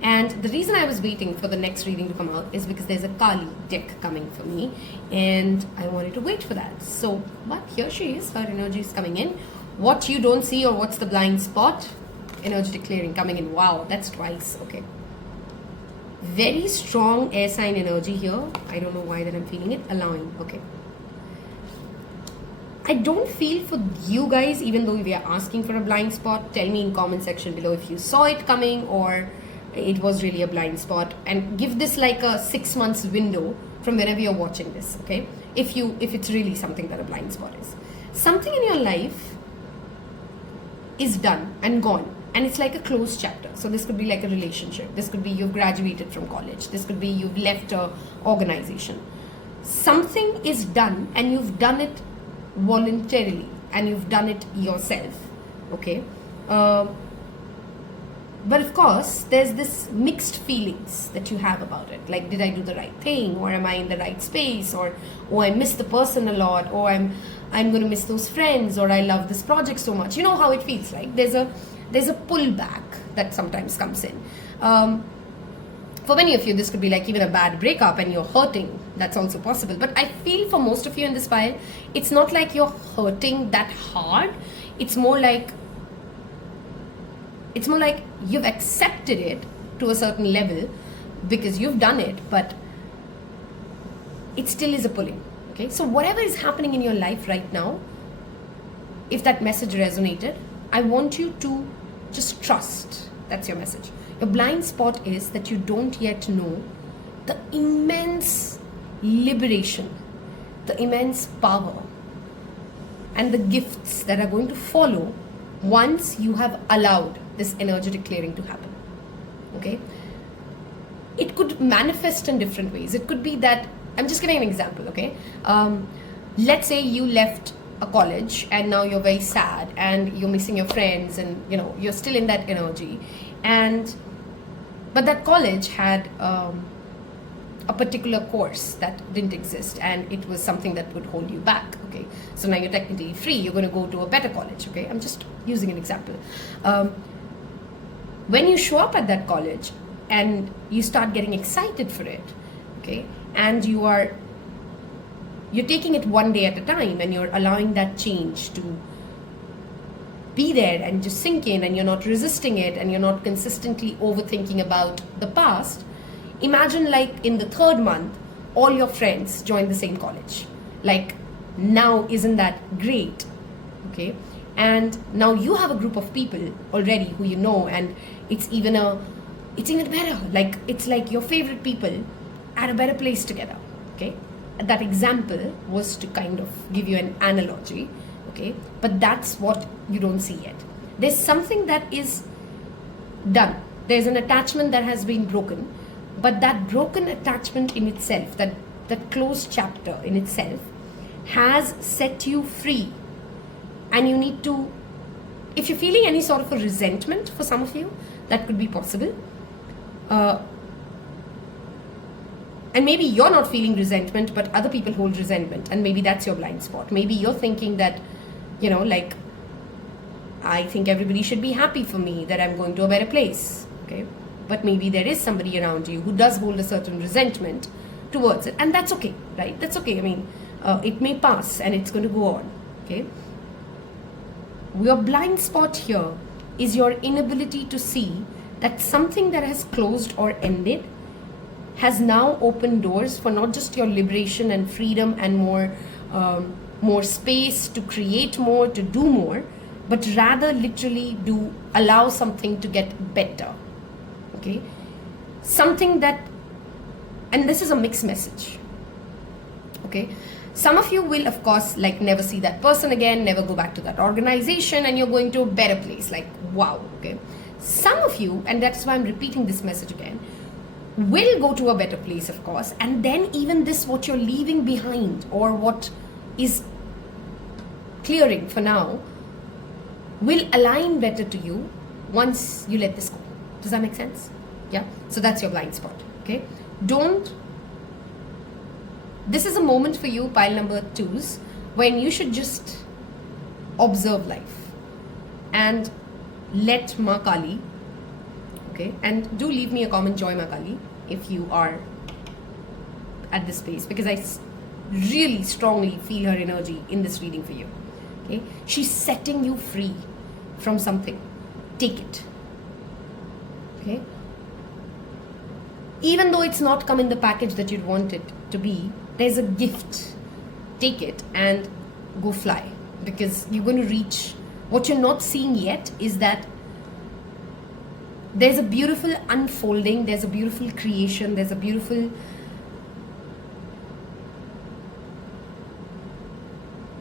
And the reason I was waiting for the next reading to come out is because there's a Kali deck coming for me and I wanted to wait for that. So, but here she is, her energy is coming in. What you don't see or what's the blind spot? Energetic clearing coming in. Wow, that's twice. Okay, very strong air sign energy here. I don't know why that I'm feeling it. Allowing. Okay, I don't feel for you guys, even though we are asking for a blind spot. Tell me in comment section below if you saw it coming or it was really a blind spot, and give this like a 6 months window from whenever you're watching this. Okay, if it's really something that a blind spot is, something in your life is done and gone, and it's like a closed chapter. So this could be like a relationship, this could be you've graduated from college, this could be you've left a organization. Something is done and you've done it voluntarily and you've done it yourself. Okay, but of course there's this mixed feelings that you have about it, like, did I do the right thing, or am I in the right space, or oh, I miss the person a lot, or I'm going to miss those friends, or I love this project so much. You know how it feels like. There's a pullback that sometimes comes in. For many of you, this could be like even a bad breakup and you're hurting. That's also possible. But I feel for most of you in this pile, it's not like you're hurting that hard. It's more like you've accepted it to a certain level because you've done it, but it still is a pulling. Okay, so whatever is happening in your life right now, if that message resonated, I want you to just trust. That's your message. Your blind spot is that you don't yet know the immense liberation, the immense power, and the gifts that are going to follow once you have allowed this energetic clearing to happen. Okay, it could manifest in different ways. It could be that, I'm just giving an example. Okay, let's say you left a college and now you're very sad and you're missing your friends, and you know you're still in that energy, but that college had a particular course that didn't exist and it was something that would hold you back. Okay, so now you're technically free, you're going to go to a better college. Okay, I'm just using an example. When you show up at that college and you start getting excited for it, okay, and you're taking it one day at a time and you're allowing that change to be there and just sink in, and you're not resisting it and you're not consistently overthinking about the past. Imagine like in the 3rd month, all your friends join the same college. Like, now isn't that great? Okay, and now you have a group of people already who you know, and it's even better. Like, it's like your favorite people at a better place together. Okay, that example was to kind of give you an analogy. Okay, but that's what you don't see yet. There's something that is done. There's an attachment that has been broken, but that broken attachment in itself, that closed chapter in itself, has set you free, and you need to, if you're feeling any sort of a resentment for some of you, that could be possible. And maybe you're not feeling resentment, but other people hold resentment, and maybe that's your blind spot. Maybe you're thinking that, you know, like, I think everybody should be happy for me, that I'm going to a better place, okay? But maybe there is somebody around you who does hold a certain resentment towards it, and that's okay, right? That's okay. I mean, it may pass and it's going to go on, okay? Your blind spot here is your inability to see that something that has closed or ended has now opened doors for not just your liberation and freedom and more space to create more, to do more, but rather literally do allow something to get better, okay? Something that, and this is a mixed message, okay? Some of you will, of course, like never see that person again, never go back to that organization, and you're going to a better place, like, wow, okay? Some of you, and that's why I'm repeating this message again, will go to a better place, of course, and then even this, what you're leaving behind or what is clearing for now, will align better to you once you let this go. Does that make sense? Yeah? So that's your blind spot, okay? This is a moment for you, pile number 2s, when you should just observe life and let Ma Kali, okay? And do leave me a comment, Joy Ma Kali, if you are at this space, because I really strongly feel her energy in this reading for you, okay? She's setting you free from something. Take it, okay? Even though it's not come in the package that you'd want it to be, there's a gift. Take it and go fly, because you're going to reach. What you're not seeing yet is that there's a beautiful unfolding, there's a beautiful creation, there's a beautiful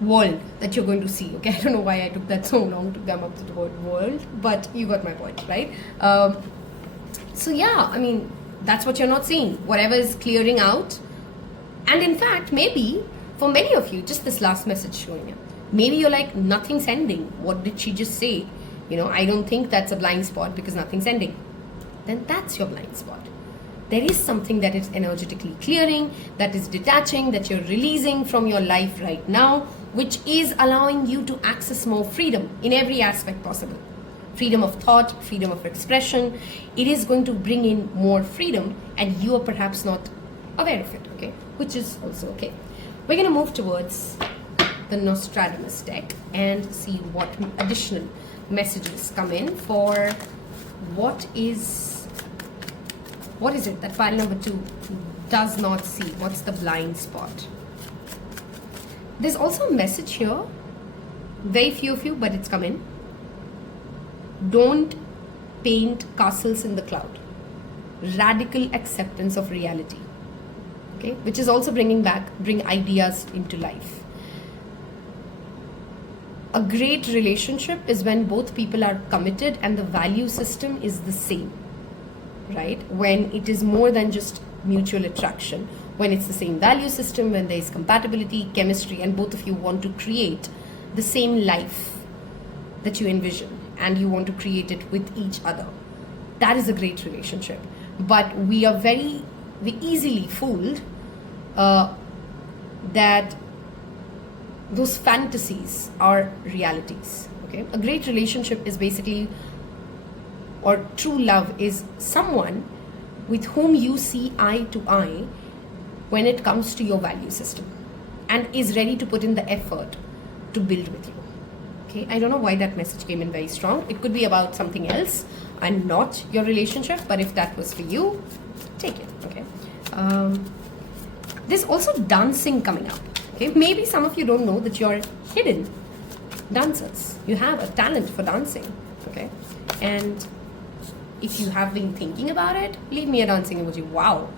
world that you're going to see, okay? I don't know why I took that so long to come up to the word world, but you got my point, right? So yeah, I mean, that's what you're not seeing. Whatever is clearing out. And in fact, maybe for many of you, just this last message showing you, maybe you're like, nothing's ending. What did she just say? You know, I don't think that's a blind spot because nothing's ending. Then that's your blind spot. There is something that is energetically clearing, that is detaching, that you're releasing from your life right now, which is allowing you to access more freedom in every aspect possible. Freedom of thought, freedom of expression. It is going to bring in more freedom, and you are perhaps not aware of it, okay? Which is also okay. We're going to move towards the Nostradamus deck and see what additional messages come in for what is it that pile number 2 does not see. What's the blind spot? There's also a message here, very few of you, but it's come in. Don't paint castles in the cloud. Radical acceptance of reality, okay? Which is also bring ideas into life. A great relationship is when both people are committed and the value system is the same, right? When it is more than just mutual attraction, when it's the same value system, when there is compatibility, chemistry, and both of you want to create the same life that you envision and you want to create it with each other. That is a great relationship. But we easily fooled that those fantasies are realities, okay? A great relationship is basically, or true love is someone with whom you see eye to eye when it comes to your value system and is ready to put in the effort to build with you, okay? I don't know why that message came in very strong. It could be about something else and not your relationship, but if that was for you, take it, okay? There's also dancing coming up. Okay, maybe some of you don't know that you're hidden dancers. You have a talent for dancing, okay? And if you have been thinking about it, leave me a dancing emoji. Wow,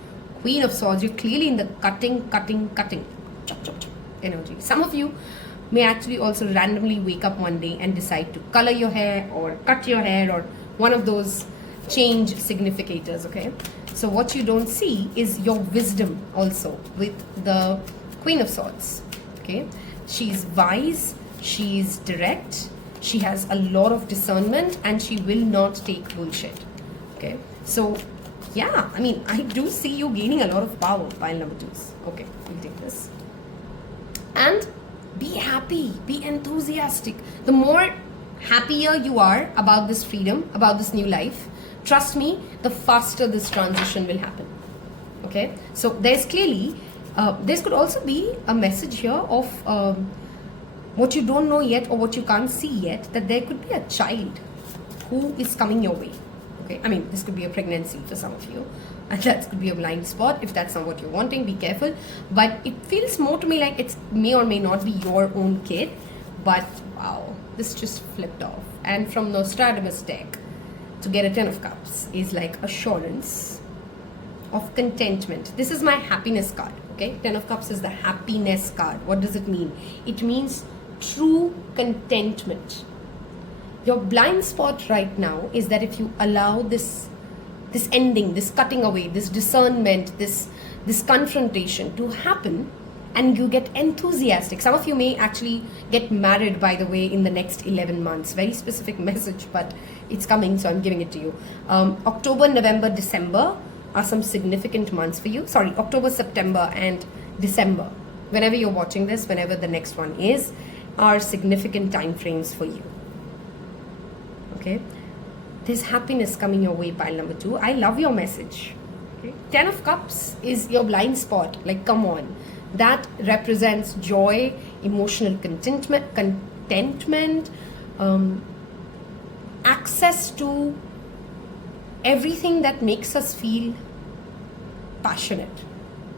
Queen of Swords, you're clearly in the cutting, chop, chop, chop energy. Some of you may actually also randomly wake up one day and decide to color your hair or cut your hair or one of those change significators, okay? So what you don't see is your wisdom also with the Queen of Swords, okay? Okay, she's wise, she's direct, she has a lot of discernment, and she will not take bullshit. Okay, so yeah, I mean, I do see you gaining a lot of power, pile number 2s. Okay, we'll take this. And be happy, be enthusiastic. The more happier you are about this freedom, about this new life, trust me, the faster this transition will happen. Okay, so there's clearly, this could also be a message here of what you don't know yet or what you can't see yet, that there could be a child who is coming your way. Okay, I mean, this could be a pregnancy for some of you, and that could be a blind spot. If that's not what you're wanting, be careful. But it feels more to me like it may or may not be your own kid. But wow, this just flipped off. And from Nostradamus deck to get a 10 of Cups is like assurance of contentment. This is my happiness card. Okay, 10 of Cups is the happiness card. What does it mean? It means true contentment. Your blind spot right now is that if you allow this ending, this cutting away, this discernment, this confrontation to happen, and you get enthusiastic. Some of you may actually get married, by the way, in the next 11 months. Very specific message, but it's coming, so I'm giving it to you. October, November, December are some significant months for you. Sorry, October, September, and December. Whenever you're watching this, whenever the next one is, are significant time frames for you. Okay, there's happiness coming your way, pile number 2. I love your message. Okay? 10 of Cups is your blind spot. Like, come on. That represents joy, emotional contentment, access to everything that makes us feel passionate.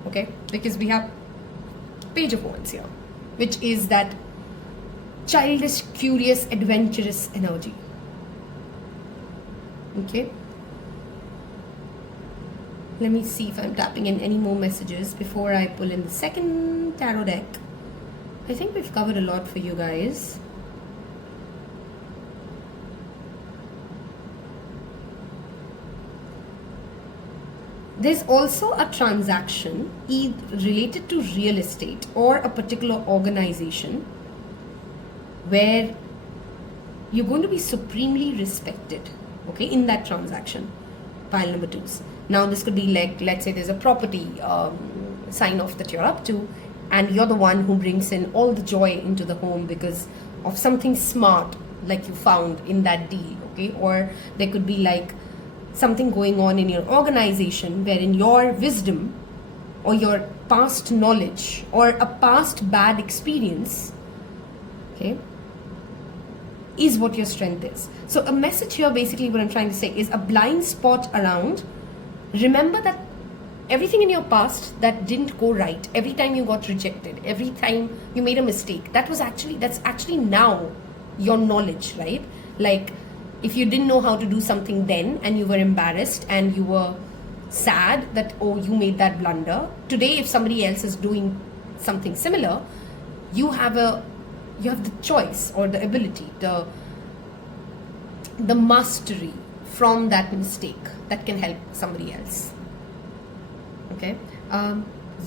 Okay, because we have Page of Wands here, which is that childish, curious, adventurous energy. Okay, let me see if I'm tapping in any more messages before I pull in the second tarot deck. I think we've covered a lot for you guys. There's also a transaction either related to real estate or a particular organization where you're going to be supremely respected. Okay, in that transaction, pile number 2s. Now this could be like, let's say there's a property sign off that you're up to, and you're the one who brings in all the joy into the home because of something smart like you found in that deal. Okay, or there could be like something going on in your organization wherein your wisdom or your past knowledge or a past bad experience, okay, is what your strength is. So a message here, basically what I'm trying to say is a blind spot around. Remember that everything in your past that didn't go right, every time you got rejected, every time you made a mistake, that's actually now your knowledge, right? Like, if you didn't know how to do something then and you were embarrassed and you were sad that, oh, you made that blunder, today if somebody else is doing something similar, you have the choice or the ability, the mastery from that mistake that can help somebody else. Okay,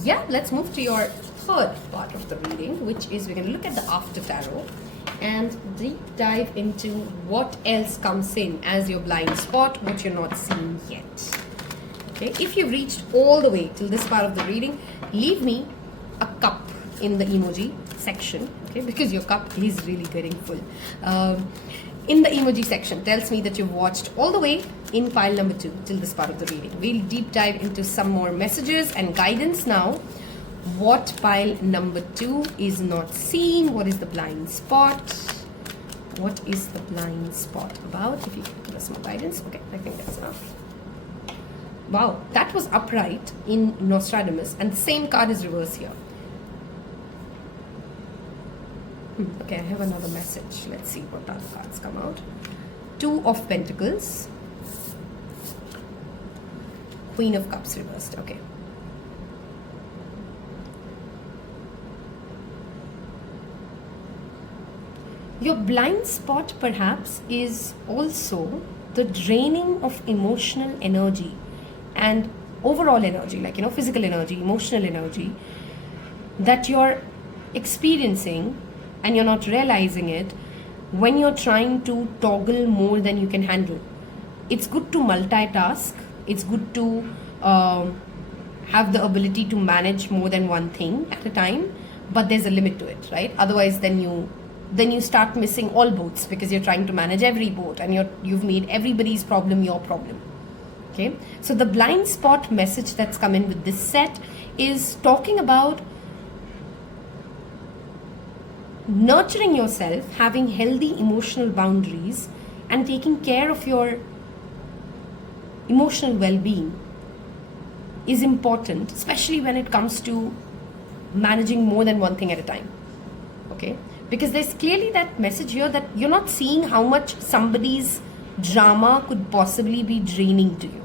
yeah, let's move to your third part of the reading, which is we're going to look at the after tarot and deep dive into what else comes in as your blind spot, what you're not seeing yet. Okay, if you've reached all the way till this part of the reading, leave me a cup in the emoji section, okay, because your cup is really getting full. In the emoji section, tells me that you've watched all the way in pile number 2 till this part of the reading. We'll deep dive into some more messages and guidance now. What pile number 2 is not seeing? What is the blind spot? What is the blind spot about? If you give us more guidance. Okay, I think that's enough. Wow, that was upright in Nostradamus, and the same card is reversed here. Okay, I have another message. Let's see what other cards come out. 2 of Pentacles. Queen of Cups reversed. Okay. Your blind spot perhaps is also the draining of emotional energy and overall energy, like, physical energy, emotional energy, that you're experiencing and you're not realizing it when you're trying to toggle more than you can handle. It's good to multitask. It's good to have the ability to manage more than one thing at a time, but there's a limit to it, right? Otherwise, then you start missing all boats because you're trying to manage every boat and you've made everybody's problem your problem. Okay, so the blind spot message that's come in with this set is talking about nurturing yourself, having healthy emotional boundaries, and taking care of your emotional well-being is important, especially when it comes to managing more than one thing at a time. Okay, because there's clearly that message here that you're not seeing how much somebody's drama could possibly be draining to you.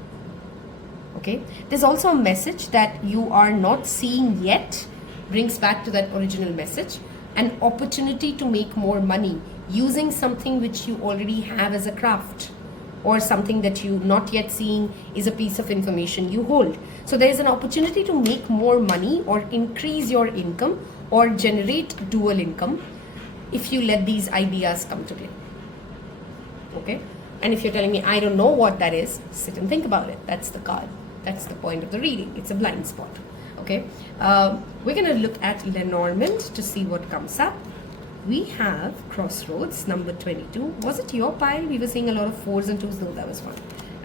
Okay, there's also a message that you are not seeing yet, brings back to that original message, an opportunity to make more money using something which you already have as a craft, or something that you not yet seeing is a piece of information you hold. So there is an opportunity to make more money or increase your income or generate dual income if you let these ideas come to play. Okay, and if you're telling me I don't know what that is, sit and think about it. That's the card. That's the point of the reading. It's a blind spot. Okay, we're going to look at Lenormand to see what comes up. We have Crossroads, number 22. Was it your pile? We were seeing a lot of 4s and 2s. No, that was fun.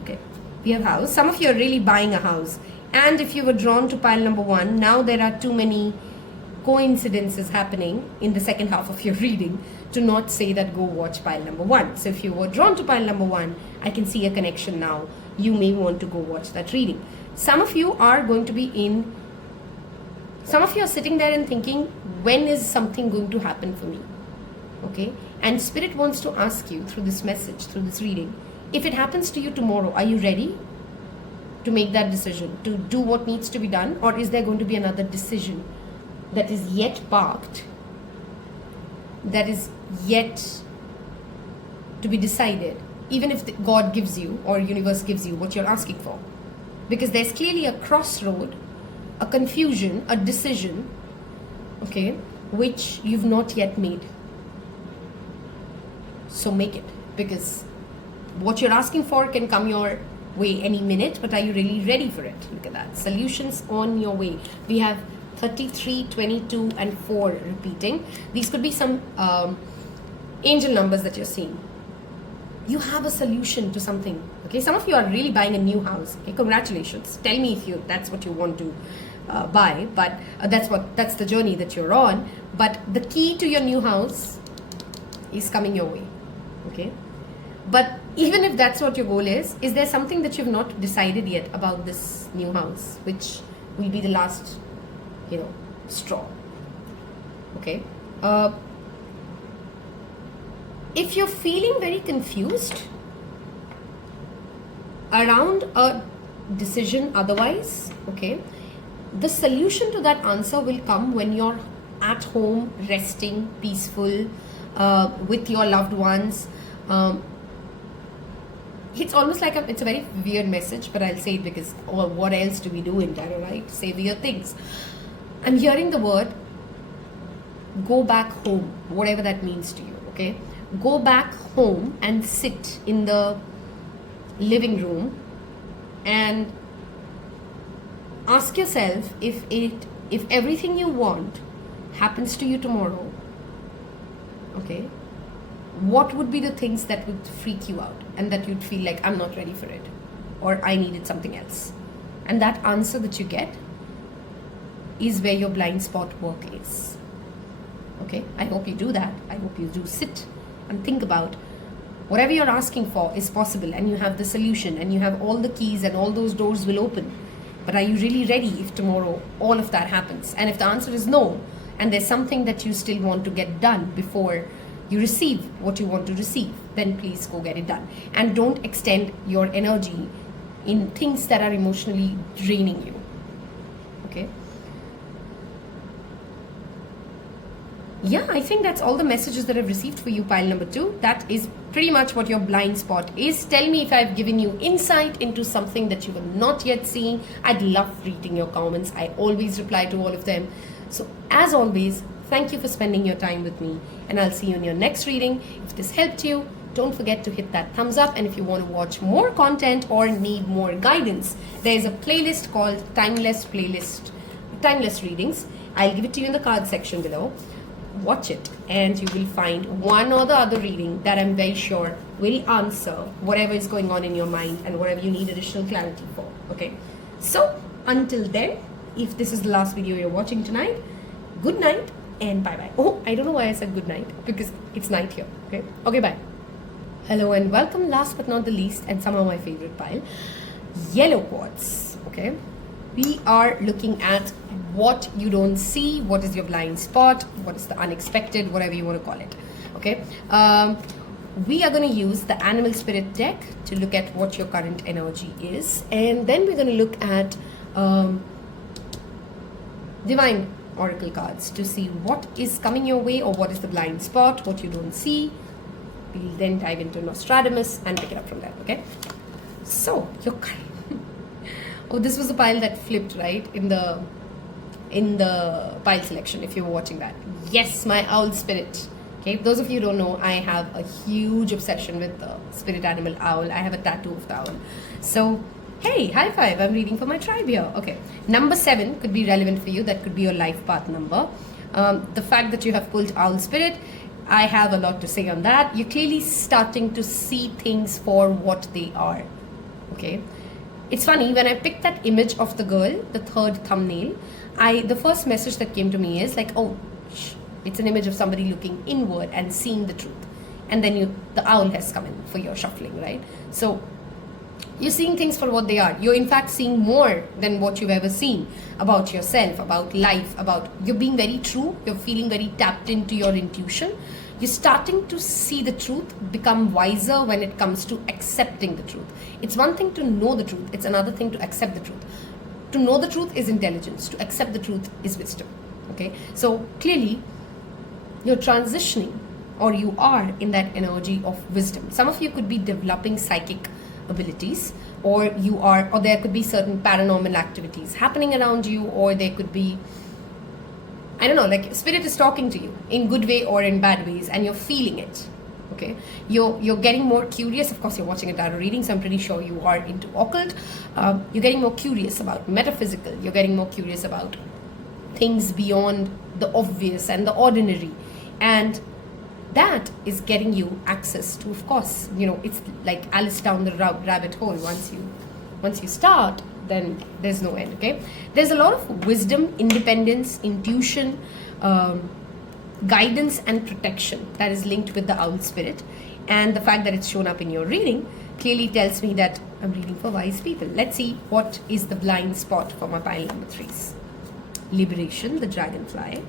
Okay, we have house. Some of you are really buying a house. And if you were drawn to pile number 1, now there are too many coincidences happening in the second half of your reading to not say that go watch pile number 1. So if you were drawn to pile number 1, I can see a connection now. You may want to go watch that reading. Some of you are going to be in, some of you are sitting there and thinking, when is something going to happen for me? Okay, and Spirit wants to ask you through this message, through this reading, if it happens to you tomorrow, are you ready to make that decision, to do what needs to be done? Or is there going to be another decision that is yet parked, that is yet to be decided, even if God gives you or universe gives you what you're asking for? Because there's clearly a crossroad, a confusion, a decision, okay, which you've not yet made. So make it, because what you're asking for can come your way any minute, but are you really ready for it? Look at that. Solutions on your way. We have 33, 22 and 4 repeating. These could be some angel numbers that you're seeing. You have a solution to something. Okay, some of you are really buying a new house. Okay, congratulations. Tell me if that's what you want to buy, but that's the journey that you're on. But the key to your new house is coming your way. Okay, but even if that's what your goal is there something that you've not decided yet about this new house, which will be the last, straw? Okay, if you're feeling very confused around a decision otherwise, okay, the solution to that answer will come when you're at home, resting, peaceful, with your loved ones. It's almost like it's a very weird message, but I'll say it because what else do we do in tarot, right? Say weird things. I'm hearing the word go back home, whatever that means to you. Okay, go back home and sit in the living room and ask yourself, if everything you want happens to you tomorrow, okay, what would be the things that would freak you out and that you'd feel like, I'm not ready for it, or I needed something else? And that answer that you get is where your blind spot work is. Okay, I hope you do that. I hope you do sit and think about whatever you're asking for is possible, and you have the solution, and you have all the keys, and all those doors will open. But are you really ready if tomorrow all of that happens? And if the answer is no, and there's something that you still want to get done before you receive what you want to receive, then please go get it done. And don't extend your energy in things that are emotionally draining you. Okay? Yeah, I think that's all the messages that I've received for you, pile number 2. That is pretty much what your blind spot is. Tell me if I've given you insight into something that you were not yet seeing. I'd love reading your comments. I always reply to all of them. So as always, Thank you for spending your time with me, and I'll see you in your next reading. If this helped you, don't forget to hit that thumbs up, and if you want to watch more content or need more guidance, there's a playlist called Timeless Readings. I'll give it to you in the card section below. Watch it, and you will find one or the other reading that I'm very sure will answer whatever is going on in your mind and whatever you need additional clarity for. Okay, so until then, if this is the last video you're watching tonight, good night and bye bye. Oh, I don't know why I said good night, because it's night here. Okay, bye. Hello and welcome, last but not the least, and somehow my favorite pile, yellow quartz. Okay, we are looking at what you don't see, what is your blind spot, what is the unexpected, whatever you want to call it. Okay, we are going to use the animal spirit deck to look at what your current energy is, and then we're going to look at divine oracle cards to see what is coming your way, or what is the blind spot, what you don't see. We'll then dive into Nostradamus and pick it up from there. Okay, so your oh, this was a pile that flipped right in the pile selection, if you were watching that. Yes, my owl spirit. Okay, those of you who don't know, I have a huge obsession with the spirit animal owl. I have a tattoo of the owl. So hey, high five, I'm reading for my tribe here. Okay, number 7 could be relevant for you. That could be your life path number. The fact that you have pulled owl spirit, I have a lot to say on that. You're clearly starting to see things for what they are. Okay, it's funny, when I picked that image of the girl, the third thumbnail, the first message that came to me is like, oh, it's an image of somebody looking inward and seeing the truth. And then the owl has come in for your shuffling, right? So you're seeing things for what they are. You're in fact seeing more than what you've ever seen about yourself, about life, you're being very true. You're feeling very tapped into your intuition. You're starting to see the truth, become wiser when it comes to accepting the truth. It's one thing to know the truth. It's another thing to accept the truth. To know the truth is intelligence. To accept the truth is wisdom. Okay. So clearly you're transitioning, or you are in that energy of wisdom. Some of you could be developing psychic abilities, or there could be certain paranormal activities happening around you, or there could be, I don't know, like spirit is talking to you in good way or in bad ways, and you're feeling it. Okay, you're getting more curious. Of course, you're watching a tarot reading, so I'm pretty sure you are into occult. You're getting more curious about metaphysical. You're getting more curious about things beyond the obvious and the ordinary, and that is getting you access to, of course, it's like Alice down the rabbit hole. Once you start, then there's no end. Okay, there's a lot of wisdom, independence, intuition, guidance and protection that is linked with the owl spirit, and the fact that it's shown up in your reading clearly tells me that I'm reading for wise people. Let's see what is the blind spot for my pile number 3s. Liberation, the dragonfly.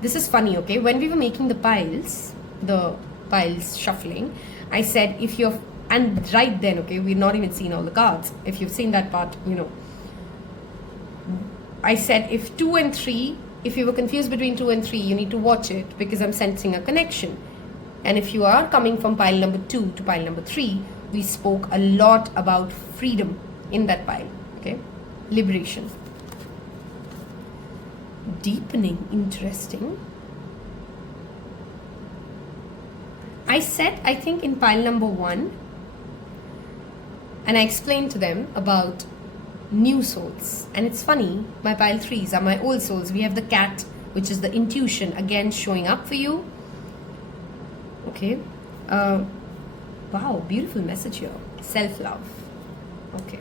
This is funny, okay? When we were making the piles shuffling, I said and right then, okay, we've not even seen all the cards. If you've seen that part, I said if 2 and 3, if you were confused between 2 and 3, you need to watch it, because I'm sensing a connection. And if you are coming from pile number 2 to pile number 3, we spoke a lot about freedom in that pile, okay? Liberation. Deepening, interesting. I said, I think in pile number 1, and I explained to them about new souls. And it's funny, my pile 3s are my old souls. We have the cat, which is the intuition, again showing up for you. Okay. Wow, beautiful message here. Self-love. Okay.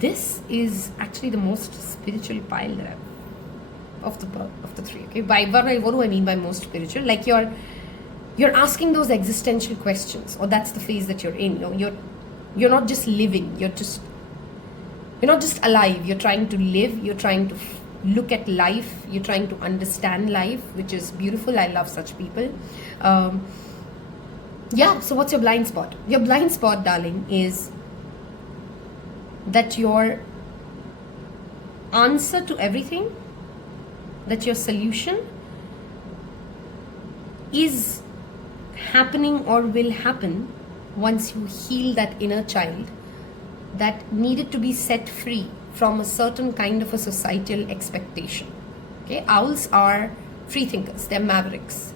This is actually the most spiritual pile that of the 3. Okay. What do I mean by most spiritual? Like you're asking those existential questions, or that's the phase that you're in. You're not just living. You're not just alive. You're trying to live. You're trying to look at life. You're trying to understand life, which is beautiful. I love such people. Yeah. So what's your blind spot? Your blind spot, darling, is that your answer to everything, that your solution is happening or will happen once you heal that inner child that needed to be set free from a certain kind of a societal expectation. Okay, owls are free thinkers, they're mavericks.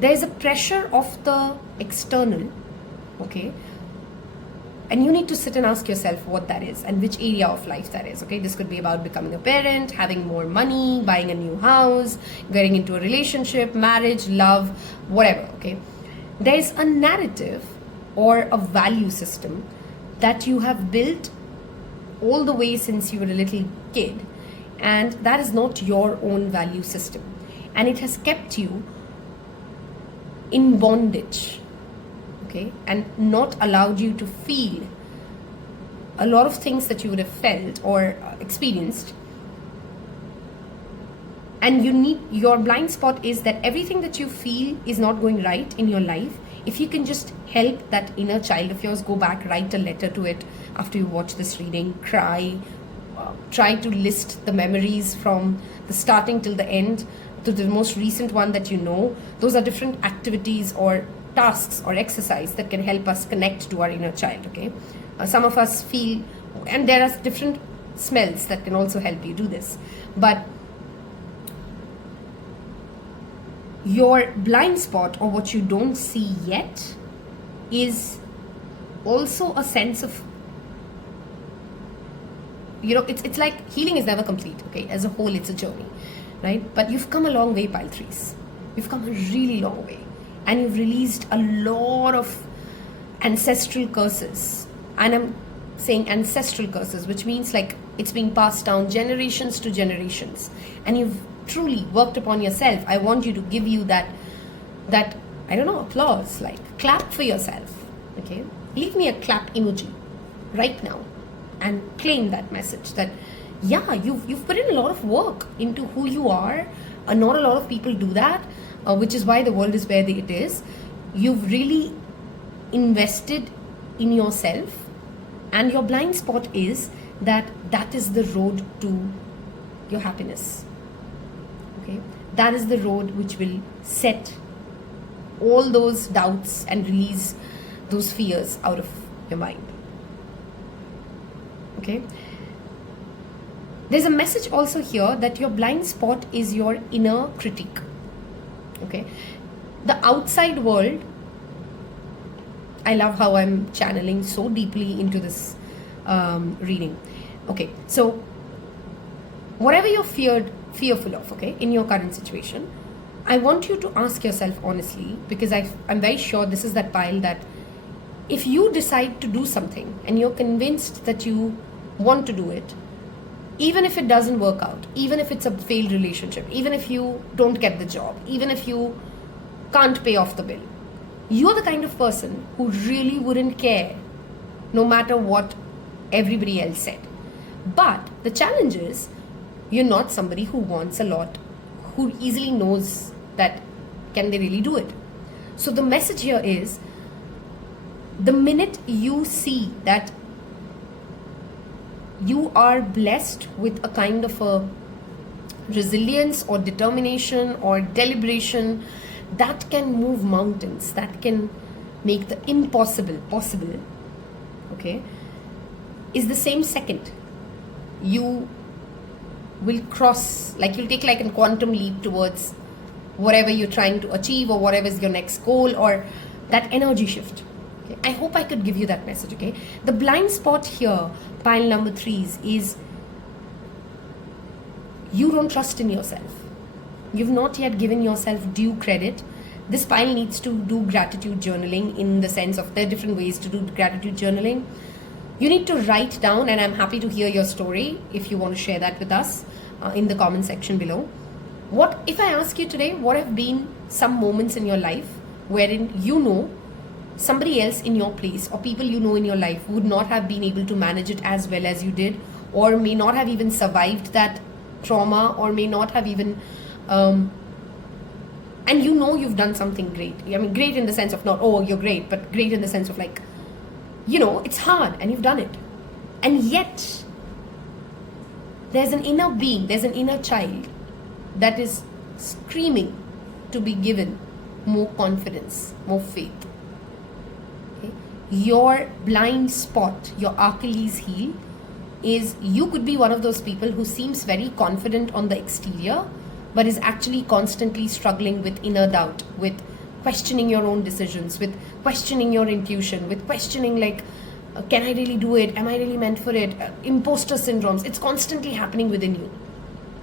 There is a pressure of the external, okay, and you need to sit and ask yourself what that is and which area of life that is. Okay, this could be about becoming a parent, having more money, buying a new house, getting into a relationship, marriage, love, whatever. Okay, there's a narrative or a value system that you have built all the way since you were a little kid, and that is not your own value system, and it has kept you in bondage, okay, and not allowed you to feel a lot of things that you would have felt or experienced. And your blind spot is that everything that you feel is not going right in your life. If you can just help that inner child of yours, go back, write a letter to it after you watch this reading, cry, try to list the memories from the starting till the end to the most recent one that you know. Those are different activities or tasks or exercise that can help us connect to our inner child. Okay, some of us feel, and there are different smells that can also help you do this, but your blind spot, or what you don't see yet, is also a sense of, it's like healing is never complete. Okay, as a whole it's a journey, right? But you've come a long way, pile threes. You've come a really long way, and you've released a lot of ancestral curses. And I'm saying ancestral curses, which means like it's being passed down generations to generations, and you've truly worked upon yourself. I want you to give you that I don't know, applause, like clap for yourself. Okay, leave me a clap emoji right now and claim that message that yeah, you've put in a lot of work into who you are. Not a lot of people do that, which is why the world is where it is. You've really invested in yourself, and your blind spot is that is the road to your happiness. Okay, that is the road which will set all those doubts and release those fears out of your mind. Okay, there's a message also here that your blind spot is your inner critique. Okay, the outside world, I love how I'm channeling so deeply into this reading. Okay, so whatever you're fearful of, okay, in your current situation, I want you to ask yourself honestly, because I'm very sure this is that pile that if you decide to do something and you're convinced that you want to do it, even if it doesn't work out, even if it's a failed relationship, even if you don't get the job, even if you can't pay off the bill, you're the kind of person who really wouldn't care no matter what everybody else said. But the challenge is, you're not somebody who wants a lot, who easily knows that can they really do it. So the message here is, the minute you see that you are blessed with a kind of a resilience or determination or deliberation that can move mountains, that can make the impossible possible, okay, is the same second you will cross, like you'll take like a quantum leap towards whatever you're trying to achieve or whatever is your next goal, or that energy shift. Okay? I hope I could give you that message. Okay, the blind spot here, pile number 3s, is you don't trust in yourself. You've not yet given yourself due credit. This pile needs to do gratitude journaling, in the sense of there are different ways to do gratitude journaling. You need to write down, and I'm happy to hear your story if you want to share that with us in the comment section below. What if I ask you today, what have been some moments in your life wherein you know somebody else in your place, or people you know in your life, would not have been able to manage it as well as you did, or may not have even survived that trauma, or may not have even and you know you've done something great. I mean, great in the sense of not, oh, you're great, but great in the sense of like, you know, it's hard and you've done it. And yet, there's an inner being, there's an inner child that is screaming to be given more confidence, more faith. Okay? Your blind spot, your Achilles heel, is you could be one of those people who seems very confident on the exterior, but is actually constantly struggling with inner doubt, with questioning your own decisions, with questioning your intuition, with questioning like, can I really do it? Am I really meant for it? Imposter syndromes. It's constantly happening within you.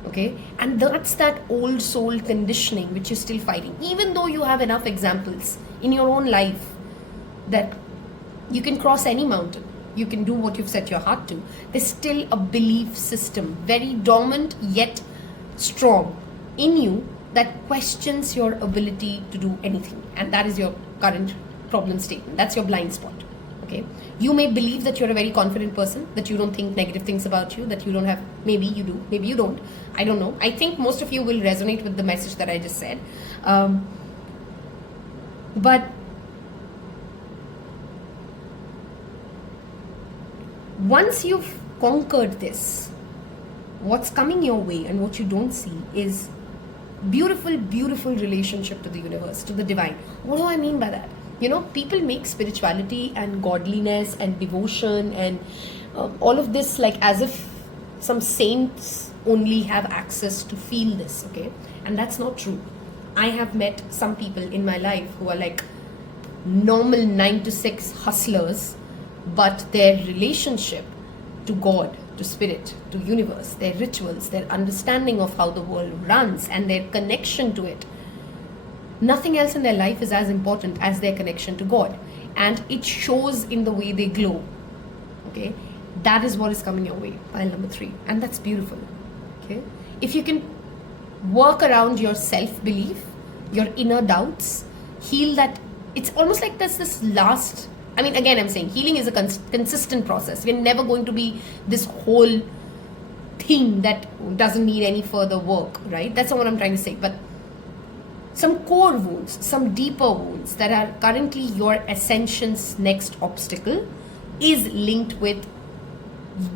Okay? And that's that old soul conditioning which you're still fighting. Even though you have enough examples in your own life that you can cross any mountain, you can do what you've set your heart to, there's still a belief system, very dormant yet strong in you, that questions your ability to do anything. And that is your current problem statement. That's your blind spot. Okay? You may believe that you're a very confident person, that you don't think negative things about you, that you don't have, maybe you do, maybe you don't. I don't know. I think most of you will resonate with the message that I just said. But once you've conquered this, what's coming your way and what you don't see is beautiful, beautiful relationship to the universe, to the divine. What do I mean by that? You know, people make spirituality and godliness and devotion and all of this like as if some saints only have access to feel this, okay? And that's not true. I have met some people in my life who are like normal 9-to-6 hustlers, but their relationship to God, to spirit, to universe, their rituals, their understanding of how the world runs and their connection to it, nothing else in their life is as important as their connection to God. And it shows in the way they glow. Okay? That is what is coming your way, pile number 3. And that's beautiful. Okay? If you can work around your self-belief, your inner doubts, heal that. It's almost like there's this last, I mean, again, I'm saying healing is a consistent process. We're never going to be this whole thing that doesn't need any further work, right? That's not what I'm trying to say. But some core wounds, some deeper wounds that are currently your ascension's next obstacle is linked with,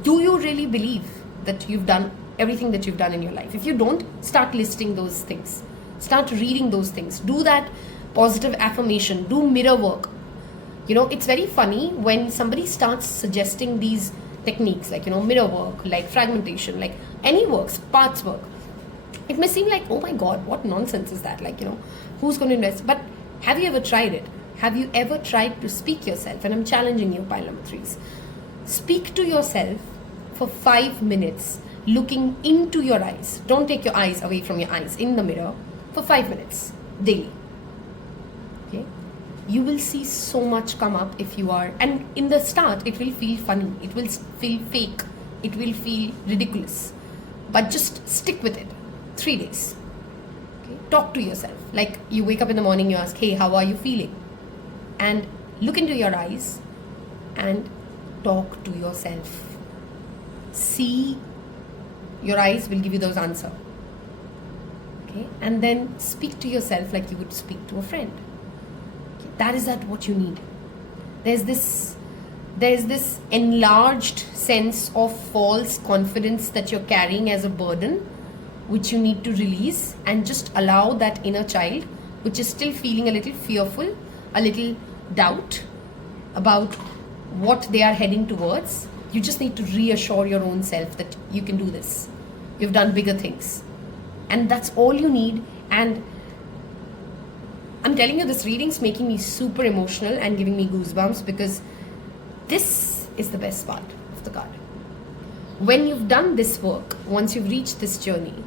do you really believe that you've done everything that you've done in your life? If you don't, start listing those things. Start reading those things. Do that positive affirmation. Do mirror work. You know, it's very funny when somebody starts suggesting these techniques like, you know, mirror work, like fragmentation, like any works, parts work. It may seem like, oh my God, what nonsense is that? Like, you know, who's going to invest? But have you ever tried it? Have you ever tried to speak yourself? And I'm challenging you, pile number 3s. Speak to yourself for 5 minutes, looking into your eyes. Don't take your eyes away from your eyes, in the mirror, for 5 minutes daily. Okay? You will see so much come up if you are, and in the start, it will feel funny. It will feel fake. It will feel ridiculous. But just stick with it. 3 days. Okay? Talk to yourself. Like you wake up in the morning, you ask, hey, how are you feeling? And look into your eyes and talk to yourself. See, your eyes will give you those answers. Okay? And then speak to yourself like you would speak to a friend. Okay? That is what you need. There's this enlarged sense of false confidence that you're carrying as a burden, which you need to release and just allow that inner child, which is still feeling a little fearful, a little doubt about what they are heading towards. You just need to reassure your own self that you can do this. You've done bigger things. And that's all you need. And I'm telling you, this reading's making me super emotional and giving me goosebumps, because this is the best part of the card. When you've done this work, once you've reached this journey,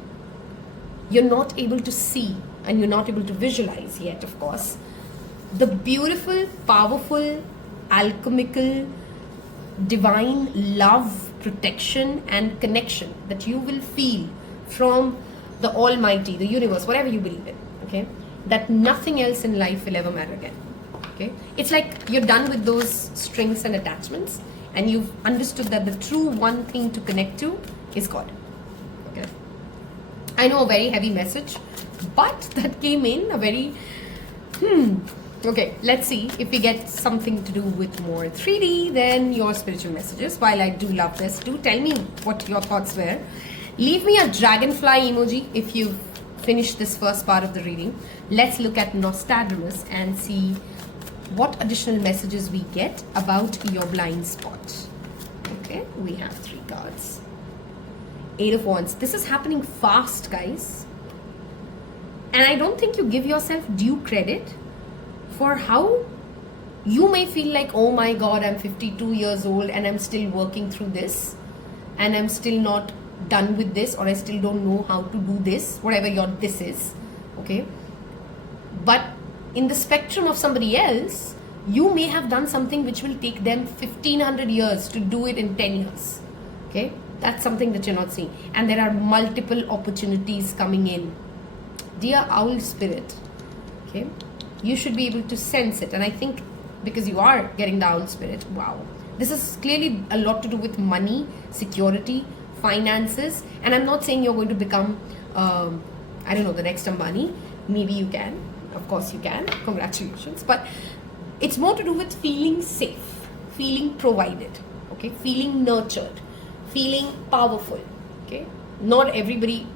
you're not able to see and you're not able to visualize yet, of course, the beautiful, powerful, alchemical, divine love, protection and connection that you will feel from the Almighty, the universe, whatever you believe in, okay? That nothing else in life will ever matter again, okay? It's like you're done with those strings and attachments and you've understood that the true one thing to connect to is God, okay? I know, a very heavy message, but that came in a very, okay, let's see if we get something to do with more 3D than your spiritual messages. While I do love this, do tell me what your thoughts were. Leave me a dragonfly emoji if you've finished this first part of the reading. Let's look at Nostradamus and see what additional messages we get about your blind spot. Okay. Okay, we have 3 cards. 8 of Wands. This is happening fast, guys. And I don't think you give yourself due credit for how you may feel like, oh my God, I'm 52 years old and I'm still working through this. And I'm still not done with this, or I still don't know how to do this, whatever your this is. Okay. But in the spectrum of somebody else, you may have done something which will take them 1500 years to do it in 10 years. Okay. That's something that you're not seeing. And there are multiple opportunities coming in. Dear owl spirit, okay, you should be able to sense it. And I think because you are getting the owl spirit, wow, this is clearly a lot to do with money, security, finances. And I'm not saying you're going to become, I don't know, the next Ambani. Maybe you can. Of course you can. Congratulations. But it's more to do with feeling safe, feeling provided, okay, feeling nurtured, feeling powerful, okay. Not everybody,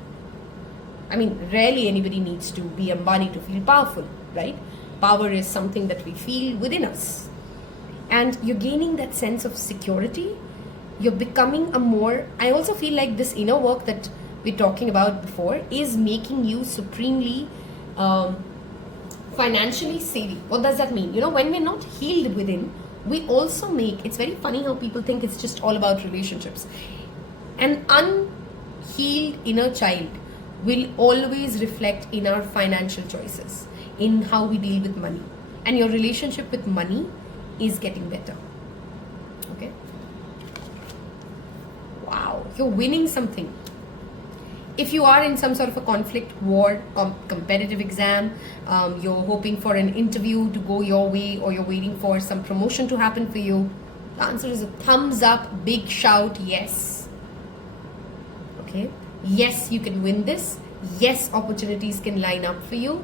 I mean, rarely anybody needs to be Ambani to feel powerful, right? Power is something that we feel within us. And you're gaining that sense of security. You're becoming a more, I also feel like this inner work that we're talking about before is making you supremely financially savvy. What does that mean? You know, when we're not healed within, we also make, it's very funny how people think it's just all about relationships. An unhealed inner child will always reflect in our financial choices, in how we deal with money. And your relationship with money is getting better. Okay? Wow, you're winning something. If you are in some sort of a conflict, war, competitive exam, you're hoping for an interview to go your way, or you're waiting for some promotion to happen for you, the answer is a thumbs up, big shout, yes. Okay? Yes, you can win this. Yes, opportunities can line up for you.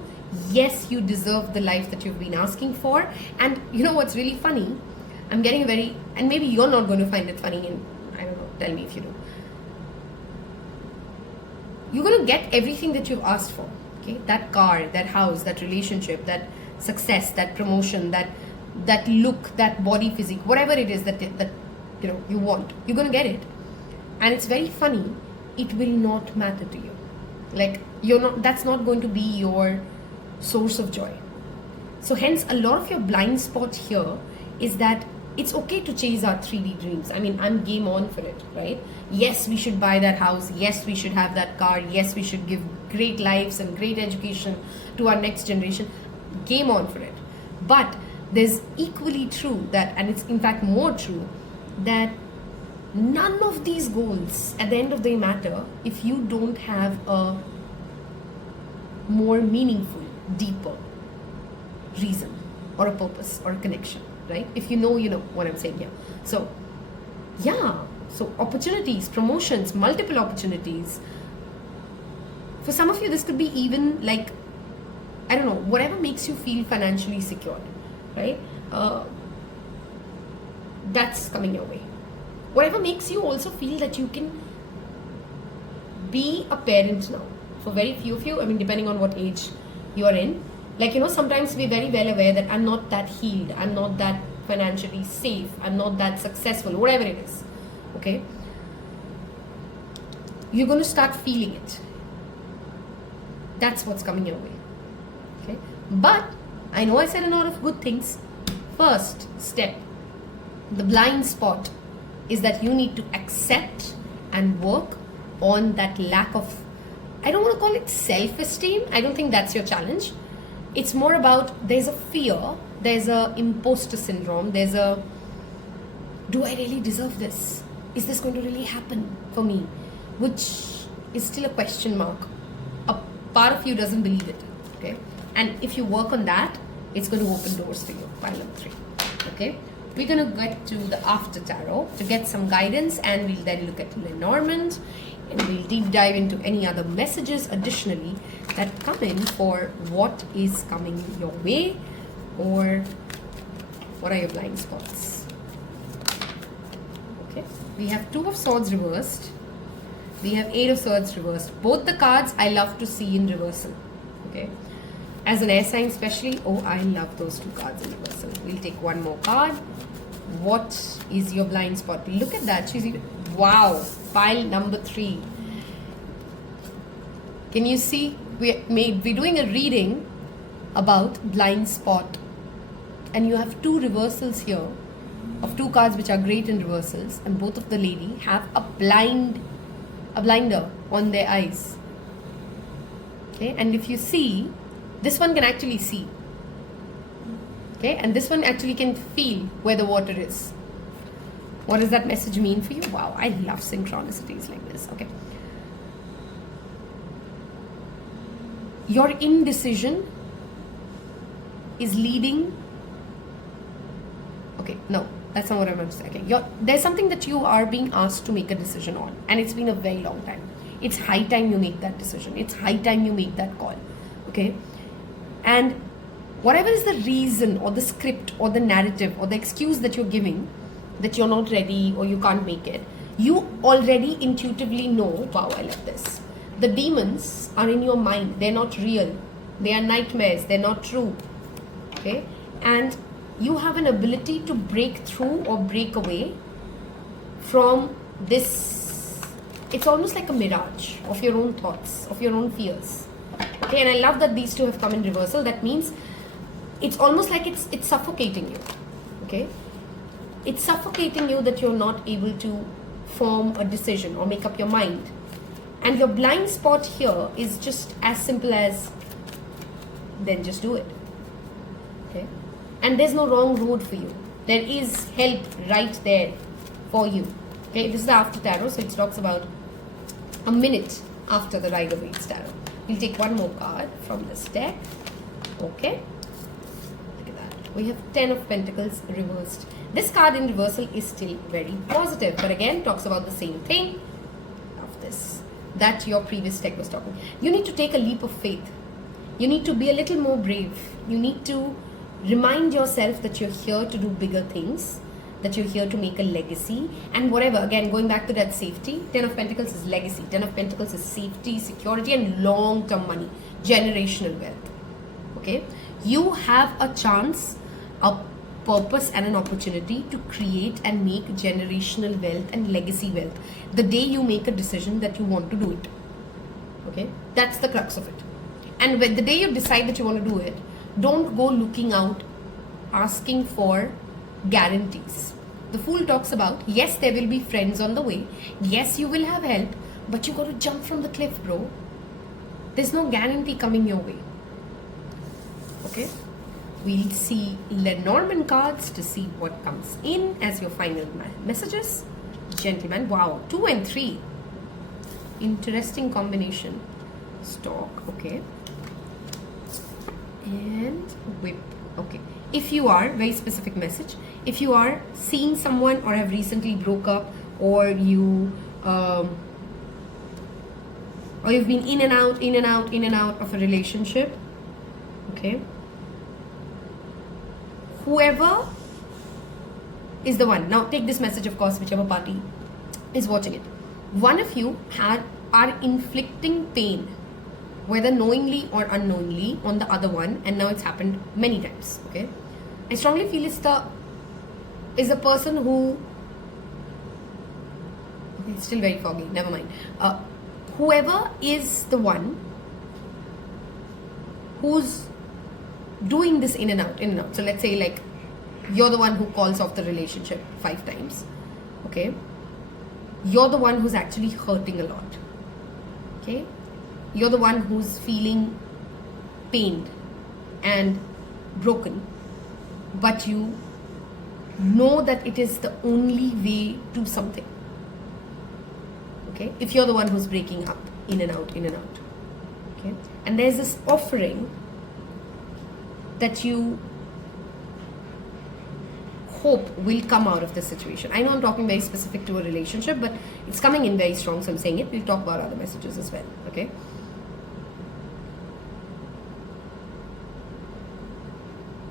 Yes, you deserve the life that you've been asking for. And you know what's really funny? I'm getting very, and maybe you're not going to find it funny, and I don't know, tell me if you do. You're going to get everything that you've asked for. Okay, that car, that house, that relationship, that success, that promotion, that look, that body physique, whatever it is that you know you want, you're going to get it. And it's very funny, it will not matter to you. Like, you're not, that's not going to be your source of joy. So hence, a lot of your blind spot here is that it's okay to chase our 3D dreams. I mean, I'm game on for it, right? Yes, we should buy that house. Yes, we should have that car. Yes, we should give great lives and great education to our next generation. Game on for it. But there's equally true that, and it's in fact more true, that none of these goals at the end of the day matter if you don't have a more meaningful, deeper reason or a purpose or a connection. Right? If you know what I'm saying here. So, yeah. So, opportunities, promotions, multiple opportunities. For some of you, this could be even like, I don't know, whatever makes you feel financially secure. Right? That's coming your way. Whatever makes you also feel that you can be a parent now. For very few of you, I mean, depending on what age you are in. Like, sometimes we're very well aware that I'm not that healed, I'm not that financially safe, I'm not that successful, whatever it is, okay? You're going to start feeling it. That's what's coming your way, okay? But, I know I said a lot of good things. First step, the blind spot, is that you need to accept and work on that lack of, I don't want to call it self-esteem, I don't think that's your challenge. It's more about, there's a fear, there's a imposter syndrome, there's a, do I really deserve this? Is this going to really happen for me? Which is still a question mark. A part of you doesn't believe it, okay? And if you work on that, it's going to open doors for you. Pile number 3, okay? We're going to get to the after tarot to get some guidance, and we'll then look at Lenormand, and we'll deep dive into any other messages additionally that come in for what is coming your way, or what are your blind spots. Okay, we have 2 of Swords reversed, we have 8 of Swords reversed. Both the cards I love to see in reversal. Okay, as an air sign especially, oh, I love those 2 cards in reversal. We'll take one more card. What is your blind spot? Look at that. She's even, wow, pile number 3. Can you see? We're doing a reading about blind spot, and you have 2 reversals here of 2 cards which are great in reversals, and both of the lady have a blinder on their eyes. Okay, and if you see, this one can actually see. Okay, and this one actually can feel where the water is. What does that message mean for you? Wow, I love synchronicities like this. Okay. Your indecision is leading. Okay, no, that's not what I'm going to say. Okay, there's something that you are being asked to make a decision on, and it's been a very long time. It's high time you make that decision. It's high time you make that call. Okay, and whatever is the reason or the script or the narrative or the excuse that you're giving that you're not ready or you can't make it, you already intuitively know, wow, I love this. The demons are in your mind. They're not real. They are nightmares. They're not true. Okay, and you have an ability to break through or break away from this. It's almost like a mirage of your own thoughts, of your own fears. Okay, and I love that these 2 have come in reversal. That means it's almost like it's suffocating you. Okay, it's suffocating you that you're not able to form a decision or make up your mind. And your blind spot here is just as simple as, then just do it. Okay, and there's no wrong road for you. There is help right there for you. Okay, this is the After Tarot, so it talks about a minute after the Rider-Waite Tarot. We'll take 1 more card from this deck. Okay, look at that. We have 10 of Pentacles reversed. This card in reversal is still very positive, but again talks about the same thing of this that your previous deck was talking. You need to take a leap of faith. You need to be a little more brave. You need to remind yourself that you're here to do bigger things, that you're here to make a legacy, and whatever. Again, going back to that safety, 10 of Pentacles is legacy. 10 of Pentacles is safety, security, and long-term money, generational wealth. Okay, you have a chance, a purpose, and an opportunity to create and make generational wealth and legacy wealth the day you make a decision that you want to do it. Okay, that's the crux of it. And when the day you decide that you want to do it, don't go looking out asking for guarantees. The Fool talks about, yes, there will be friends on the way, yes, you will have help, but you got to jump from the cliff, bro. There's no guarantee coming your way. Okay, we'll see Lenormand cards to see what comes in as your final messages. Gentlemen, wow, 2 and 3, interesting combination. Stork, okay, and Whip. Okay, if you are, very specific message, if you are seeing someone or have recently broke up, or you or you've been in and out of a relationship, okay, whoever is the one, now take this message, of course, whichever party is watching it, one of you are inflicting pain, whether knowingly or unknowingly, on the other one, and now it's happened many times. Okay, I strongly feel it's the person who, okay, it's still very foggy, never mind, whoever is the one who's doing this in and out. So let's say, like, you're the one who calls off the relationship 5 times. Okay, you're the one who's actually hurting a lot. Okay, you're the one who's feeling pained and broken, but you know that it is the only way to something. Okay, if you're the one who's breaking up in and out, okay, and there's this offering that you hope will come out of this situation. I know I'm talking very specific to a relationship, but it's coming in very strong, so I'm saying it. We'll talk about other messages as well. Okay,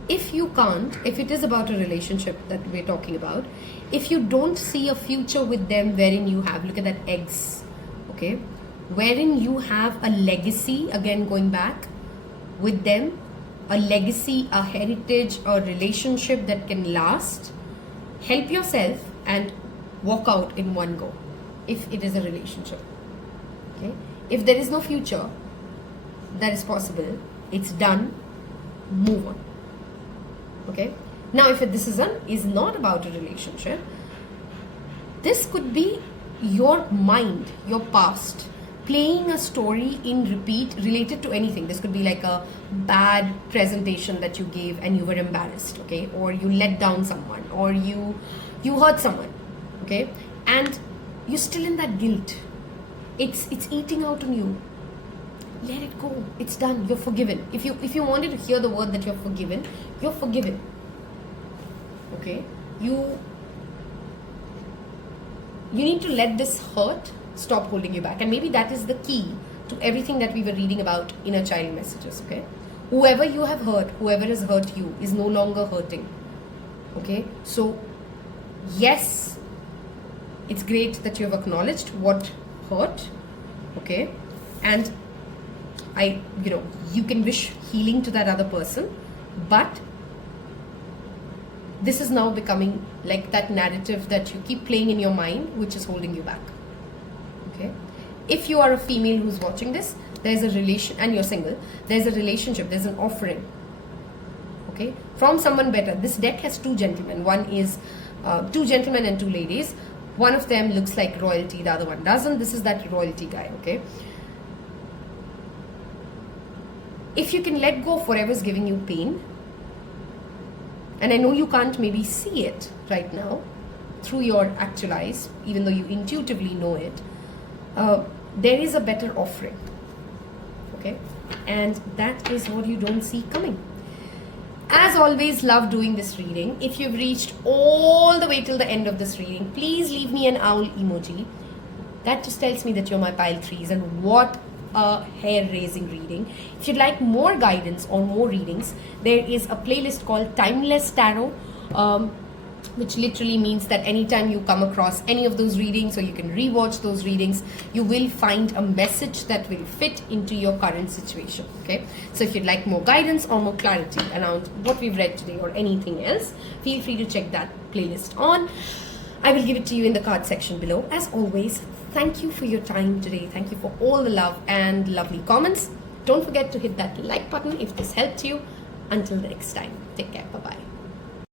if you can't, if it is about a relationship that we're talking about, if you don't see a future with them wherein you have, look at that eggs, okay, wherein you have a legacy, again going back with them, a legacy, a heritage, a relationship that can last, help yourself and walk out in one go if it is a relationship. Okay? If there is no future that is possible, it's done, move on. Okay? Now, if this is not about a relationship, this could be your mind, your past, playing a story in repeat related to anything. This could be like a bad presentation that you gave and you were embarrassed, okay? Or you let down someone, or you hurt someone, okay? And you're still in that guilt. It's eating out on you. Let it go. It's done. You're forgiven. If you wanted to hear the word that you're forgiven, you're forgiven. Okay? You need to let this hurt stop holding you back. And maybe that is the key to everything that we were reading about inner child messages, okay? Whoever you have hurt, whoever has hurt you is no longer hurting, okay? So, yes, it's great that you have acknowledged what hurt, okay? And you can wish healing to that other person, but this is now becoming like that narrative that you keep playing in your mind, which is holding you back. Okay? If you are a female who's watching this, there's a relation, and you're single, there's a relationship, there's an offering. Okay? From someone better. This deck has two gentlemen. One is two gentlemen and two ladies. One of them looks like royalty, the other one doesn't. This is that royalty guy. Okay? If you can let go of whatever's giving you pain, and I know you can't maybe see it right now through your actual eyes, even though you intuitively know it, there is a better offering. Okay? And that is what you don't see coming. As always, love doing this reading. If you've reached all the way till the end of this reading, please leave me an owl emoji. That just tells me that you're my pile threes, and what a hair-raising reading. If you'd like more guidance or more readings, there is a playlist called Timeless Tarot, which literally means that anytime you come across any of those readings, or you can rewatch those readings, you will find a message that will fit into your current situation. Okay, so if you'd like more guidance or more clarity around what we've read today or anything else, feel free to check that playlist on. I will give it to you in the card section below. As always, thank you for your time today. Thank you for all the love and lovely comments. Don't forget to hit that like button if this helped you. Until next time, take care. Bye-bye.